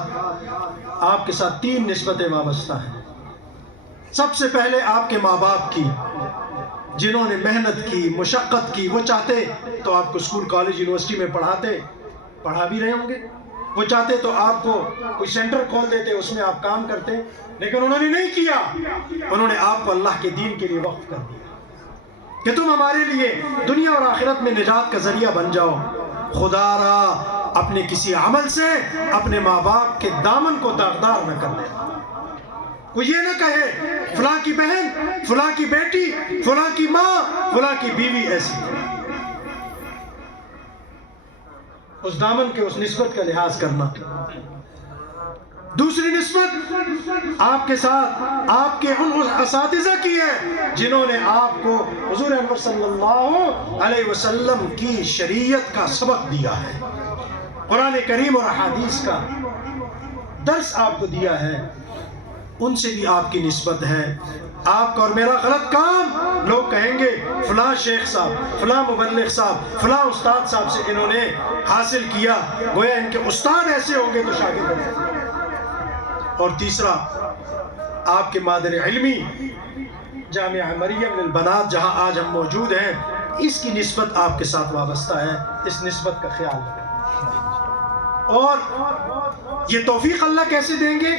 آپ کے ساتھ 3 نسبتیں وابستہ ہیں. سب سے پہلے آپ کے ماں باپ کی، جنہوں نے محنت کی، مشقت کی. وہ چاہتے تو آپ کو اسکول، کالج، یونیورسٹی میں پڑھاتے، پڑھا بھی رہے ہوں گے. وہ چاہتے تو آپ کو کوئی سینٹر کھول دیتے، اس میں آپ کام کرتے. لیکن انہوں نے نہیں کیا، انہوں نے آپ کو اللہ کے دین کے لیے وقف کر دیا کہ تم ہمارے لیے دنیا اور آخرت میں نجات کا ذریعہ بن جاؤ. خدا را اپنے کسی عمل سے اپنے ماں باپ کے دامن کو داغدار نہ کر لے. وہ یہ نہ کہے فلاں کی بہن، فلاں کی بیٹی، فلاں کی ماں، فلاں کی بیوی ایسی. اس دامن کے، اس نسبت کا لحاظ کرنا. دوسری نسبت آپ کے ساتھ آپ کے ان اساتذہ کی ہے جنہوں نے آپ کو حضور انور صلی اللہ علیہ وسلم کی شریعت کا سبق دیا ہے، قرآن کریم اور احادیث کا درس آپ کو دیا ہے. ان سے بھی آپ کی نسبت ہے. آپ کا اور میرا غلط کام، لوگ کہیں گے فلاں شیخ صاحب، فلاں مبلغ صاحب، فلاں استاد صاحب سے انہوں نے حاصل کیا، گویا ان کے استاد ایسے ہوں گے تو شاگرد ہوں گے. اور تیسرا، آپ کے مادر علمی جامعہ مریم للبنات جہاں آج ہم موجود ہیں، اس کی نسبت آپ کے ساتھ وابستہ ہے. اس نسبت کا خیال رکھیں. اور یہ توفیق اللہ کیسے دیں گے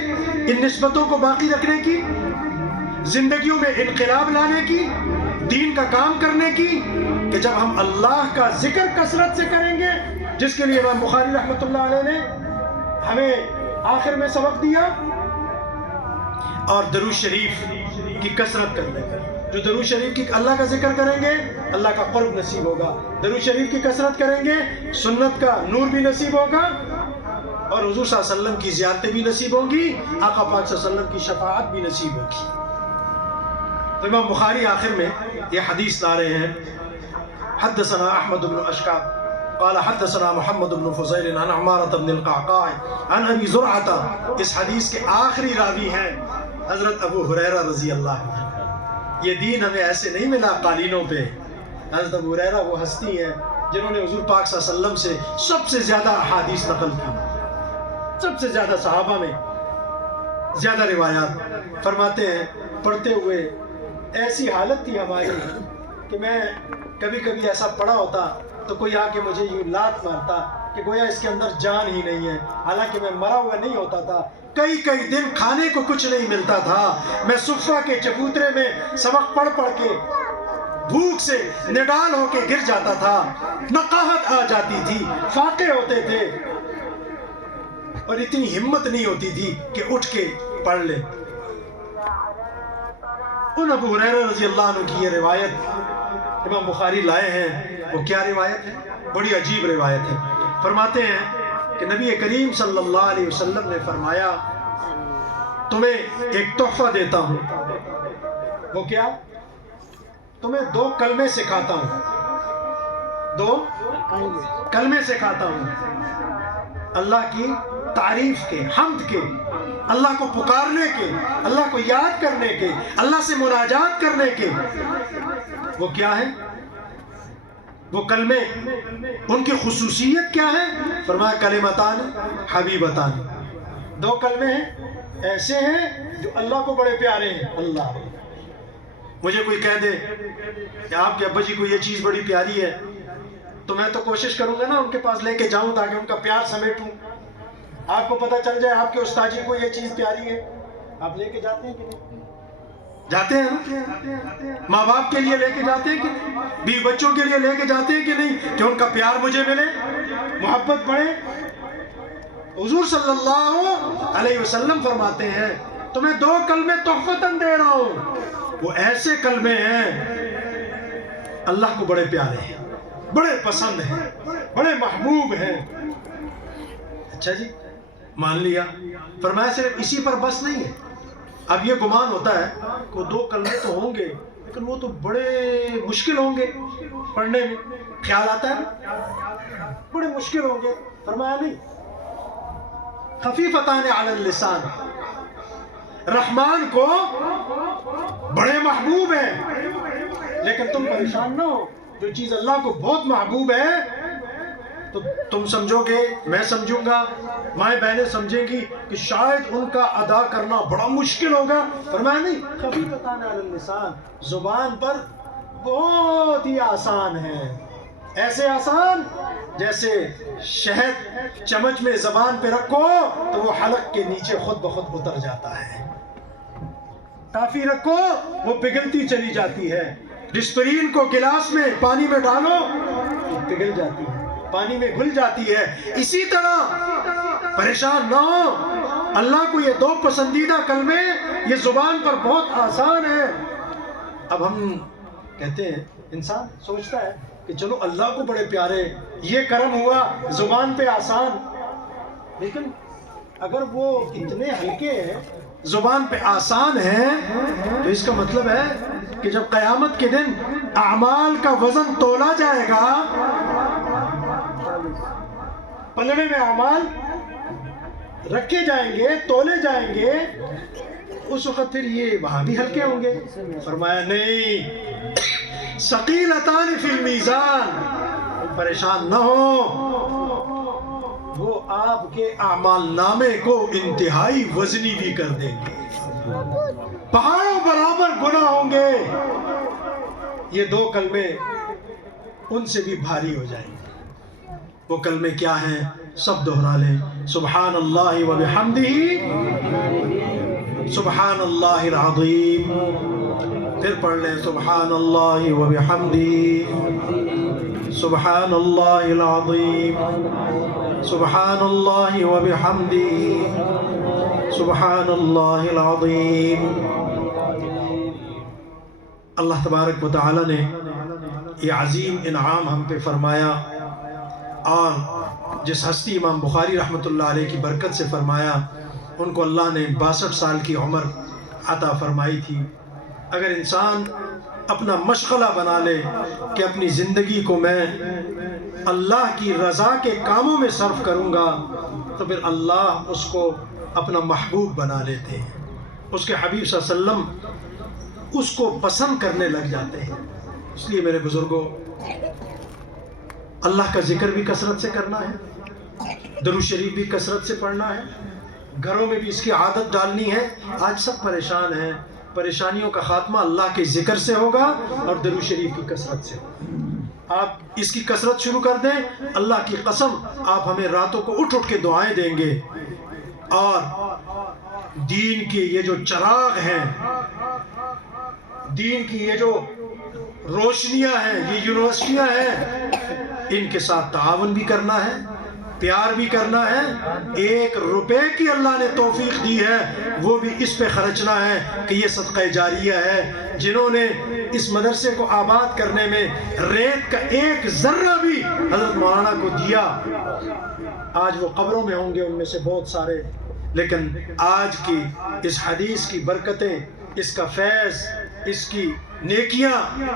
ان نسبتوں کو باقی رکھنے کی، زندگیوں میں انقلاب لانے کی، دین کا کام کرنے کی؟ کہ جب ہم اللہ کا ذکر کثرت سے کریں گے، جس کے لیے امام بخاری رحمۃ اللہ علیہ نے ہمیں آخر میں سبق دیا، اور درود شریف کی کثرت کرنے کا. جو درود شریف کی اللہ کا ذکر کریں گے، اللہ کا قرب نصیب ہوگا. درود شریف کی کثرت کریں گے، سنت کا نور بھی نصیب ہوگا، اور حضور صلی اللہ علیہ وسلم کی زیارتیں بھی نصیب ہوں گی، آقا پاک صلی اللہ علیہ وسلم کی شفاعت بھی نصیب ہوگی. تو امام بخاری آخر میں یہ حدیث لا رہے ہیں. حدثنا احمد بن اشکاب قال حدثنا محمد بن فضیل عن عمارة بن القعقاع عن ابی زرعة. اس حدیث کے آخری راوی ہیں حضرت ابو ہریرہ رضی اللہ عنہ. یہ دین ہمیں ایسے نہیں ملا قالینوں پہ. حضرت ابو ہریرہ وہ ہستی ہیں جنہوں نے حضور پاک صلی اللہ علیہ وسلم سے سب سے زیادہ احادیث نقل کی. سب سے زیادہ صحابہ میں زیادہ روایات. فرماتے ہیں پڑھتے ہوئے ایسی حالت تھی ہماری کہ میں کبھی کبھی ایسا پڑا ہوتا تو کوئی آ کے مجھے یوں لات مارتا کہ گویا اس کے اندر جان ہی نہیں ہے، حالانکہ میں مرا ہوا نہیں ہوتا تھا. کئی کئی دن کھانے کو کچھ نہیں ملتا تھا. میں صفہ کے چبوترے میں سبق پڑھ پڑھ کے بھوک سے نڈال ہو کے گر جاتا تھا. نقاہت آ جاتی تھی، فاقے ہوتے تھے اور اتنی ہمت نہیں ہوتی تھی کہ اٹھ کے پڑھ لے. ان ابو ہریرہ رضی اللہ عنہ کی یہ روایت امام بخاری لائے ہیں. وہ کیا روایت ہے؟ بڑی عجیب روایت ہے. فرماتے ہیں کہ نبی کریم صلی اللہ علیہ وسلم نے فرمایا تمہیں ایک تحفہ دیتا ہوں. وہ کیا؟ تمہیں 2 کلمے سکھاتا ہوں. 2 کلمے سکھاتا ہوں، اللہ کی تعریف کے، حمد کے، اللہ کو پکارنے کے، اللہ کو یاد کرنے کے، اللہ سے مناجات کرنے کے. وہ کیا ہے؟ وہ کلمے، ان کی خصوصیت کیا ہے؟ فرمایا کلمتان حبیبتان. 2 کلمے ہیں ایسے ہیں جو اللہ کو بڑے پیارے ہیں. اللہ، مجھے کوئی کہہ دے کہ آپ کے ابا جی کو یہ چیز بڑی پیاری ہے تو میں تو کوشش کروں گا نا ان کے پاس لے کے جاؤں تاکہ ان کا پیار سمیٹوں. آپ کو پتہ چل جائے آپ کے استاد جی کو یہ چیز پیاری ہے، آپ لے کے جاتے ہیں کہ نہیں؟ جاتے ہیں نا؟ ماں باپ کے لیے لے کے جاتے ہیں کہ نہیں؟ بیوی بچوں کے لیے لے کے جاتے ہیں کہ نہیں کہ ان کا پیار مجھے ملے، محبت بڑھے. حضور صلی اللہ علیہ وسلم فرماتے ہیں تمہیں 2 کلمے تحفتاً دے رہا ہوں. وہ ایسے کلمے ہیں اللہ کو بڑے پیارے ہیں، بڑے پسند ہیں، بڑے محبوب ہیں. اچھا جی، مان لیا. فرمایا صرف اسی پر بس نہیں ہے. اب یہ گمان ہوتا ہے کہ 2 کلمے تو ہوں گے لیکن وہ تو بڑے مشکل ہوں گے پڑھنے میں. خیال آتا ہے بڑے مشکل ہوں گے. فرمایا نہیں، خفیفتان علی اللسان، رحمان کو بڑے محبوب ہیں. لیکن تم پریشان نہ ہو، جو چیز اللہ کو بہت محبوب ہے تو تم سمجھو گے، میں سمجھوں گا، مائیں بہنیں سمجھیں گی کہ شاید ان کا ادا کرنا بڑا مشکل ہوگا. فرمایا نہیں، خفیفتان علی اللسان، زبان پر بہت ہی آسان ہے. ایسے آسان جیسے شہد چمچ میں زبان پہ رکھو تو وہ حلق کے نیچے خود بخود اتر جاتا ہے. کافی رکھو وہ پگھلتی چلی جاتی ہے. ڈسپرین کو گلاس میں پانی میں ڈالو وہ پگھل جاتی ہے، پانی میں گھل جاتی ہے. اسی طرح پریشان نہ ہو، اللہ کو یہ 2 پسندیدہ کلمے یہ زبان پر بہت آسان ہے. اب ہم کہتے ہیں، انسان سوچتا ہے کہ چلو اللہ کو بڑے پیارے، یہ کرم ہوا زبان پہ آسان. لیکن اگر وہ اتنے ہلکے ہیں، زبان پہ آسان ہے، تو اس کا مطلب ہے کہ جب قیامت کے دن اعمال کا وزن تولا جائے گا، پلڑے میں اعمال رکھے جائیں گے، تولے جائیں گے، اس وقت پھر یہ وہاں بھی ہلکے ہوں گے. فرمایا نہیں، ثقیلتان فی المیزان، پریشان نہ ہو، وہ آپ کے اعمال نامے کو انتہائی وزنی بھی کر دیں گے. پہاڑوں برابر گناہ ہوں گے، یہ 2 کلمے ان سے بھی بھاری ہو جائیں گے. وہ کلمے کیا ہیں؟ سب دہرا لیں. سبحان اللہ و بحمدہ، سبحان اللہ العظیم. پھر پڑھ لیں سبحان اللہ و بحمدہ، سبحان اللہ العظیم، سبحان اللہ و بحمدہ، سبحان اللہ العظیم. اللہ تبارک و تعالی نے یہ عظیم انعام ہم پہ فرمایا، اور جس ہستی امام بخاری رحمۃ اللہ علیہ کی برکت سے فرمایا، ان کو اللہ نے 62 سال کی عمر عطا فرمائی تھی. اگر انسان اپنا مشغلہ بنا لے کہ اپنی زندگی کو میں اللہ کی رضا کے کاموں میں صرف کروں گا، تو پھر اللہ اس کو اپنا محبوب بنا لیتے ہیں. اس کے حبیب صلی اللہ علیہ وسلم اس کو پسند کرنے لگ جاتے ہیں. اس لیے میرے بزرگوں، اللہ کا ذکر بھی کثرت سے کرنا ہے، درود شریف بھی کثرت سے پڑھنا ہے، گھروں میں بھی اس کی عادت ڈالنی ہے۔ آج سب پریشان ہیں، پریشانیوں کا خاتمہ اللہ کے ذکر سے ہوگا اور درود شریف کی کثرت سے۔ آپ اس کی کثرت شروع کر دیں، اللہ کی قسم آپ ہمیں راتوں کو اٹھ اٹھ کے دعائیں دیں گے، اور دین کی یہ جو چراغ ہیں، دین کی یہ جو روشنیاں ہیں، یہ یونیورسٹیاں ہیں، ان کے ساتھ تعاون بھی کرنا ہے، پیار بھی کرنا ہے۔ 1 روپے کی اللہ نے توفیق دی ہے، وہ بھی اس پہ خرچنا ہے کہ یہ صدقہ جاریہ ہے۔ جنہوں نے اس مدرسے کو آباد کرنے میں ریت کا 1 ذرہ بھی حضرت مولانا کو دیا، آج وہ قبروں میں ہوں گے ان میں سے بہت سارے، لیکن آج کی اس حدیث کی برکتیں، اس کا فیض، اس کی نیکیاں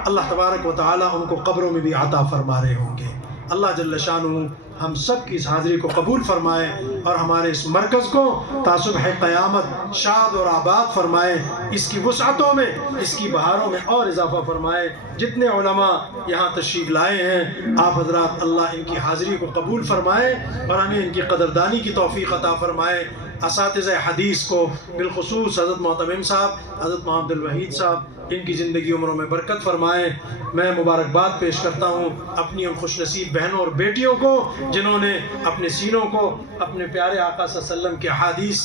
اللہ تبارک و تعالی ان کو قبروں میں بھی عطا فرما رہے ہوں گے۔ اللہ جل شانہ ہم سب کی اس حاضری کو قبول فرمائے اور ہمارے اس مرکز کو تا صبح قیامت شاد اور آباد فرمائے، اس کی وسعتوں میں، اس کی بہاروں میں اور اضافہ فرمائے۔ جتنے علماء یہاں تشریف لائے ہیں آپ حضرات، اللہ ان کی حاضری کو قبول فرمائے اور ہمیں ان کی قدردانی کی توفیق عطا فرمائے۔ اساتذہ حدیث کو بالخصوص حضرت معتمم صاحب، حضرت محمد الوحید صاحب، ان کی زندگی عمروں میں برکت فرمائے۔ میں مبارکباد پیش کرتا ہوں اپنی ان خوش نصیب بہنوں اور بیٹیوں کو جنہوں نے اپنے سینوں کو اپنے پیارے آقا صلی اللہ علیہ وسلم کے حدیث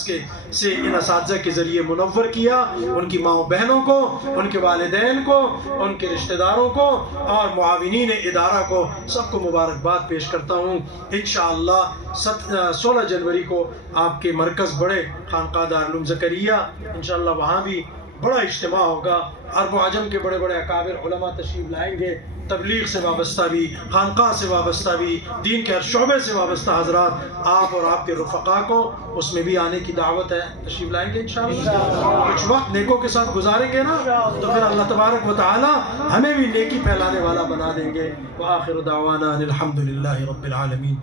سے ان اساتذہ کے ذریعے منور کیا۔ ان کی ماں بہنوں کو، ان کے والدین کو، ان کے رشتہ داروں کو اور معاونین ادارہ کو، سب کو مبارکباد پیش کرتا ہوں۔ انشاءاللہ 16 جنوری کو آپ کے مرکز بڑے خانقاہ دارالعلوم زکریا، انشاءاللہ وہاں بھی بڑا اجتماع ہوگا، عرب و عجم کے بڑے بڑے اکابر علماء تشریف لائیں گے، تبلیغ سے وابستہ بھی، خانقاہ سے وابستہ بھی، دین کے ہر شعبے سے وابستہ حضرات، آپ اور آپ کے رفقا کو اس میں بھی آنے کی دعوت ہے، تشریف لائیں گے انشاءاللہ۔ کچھ وقت نیکوں کے ساتھ گزاریں گے نا تو پھر اللہ تبارک و تعالی ہمیں بھی نیکی پھیلانے والا بنا دیں گے۔ وآخر دعوانا الحمدللہ رب العالمین۔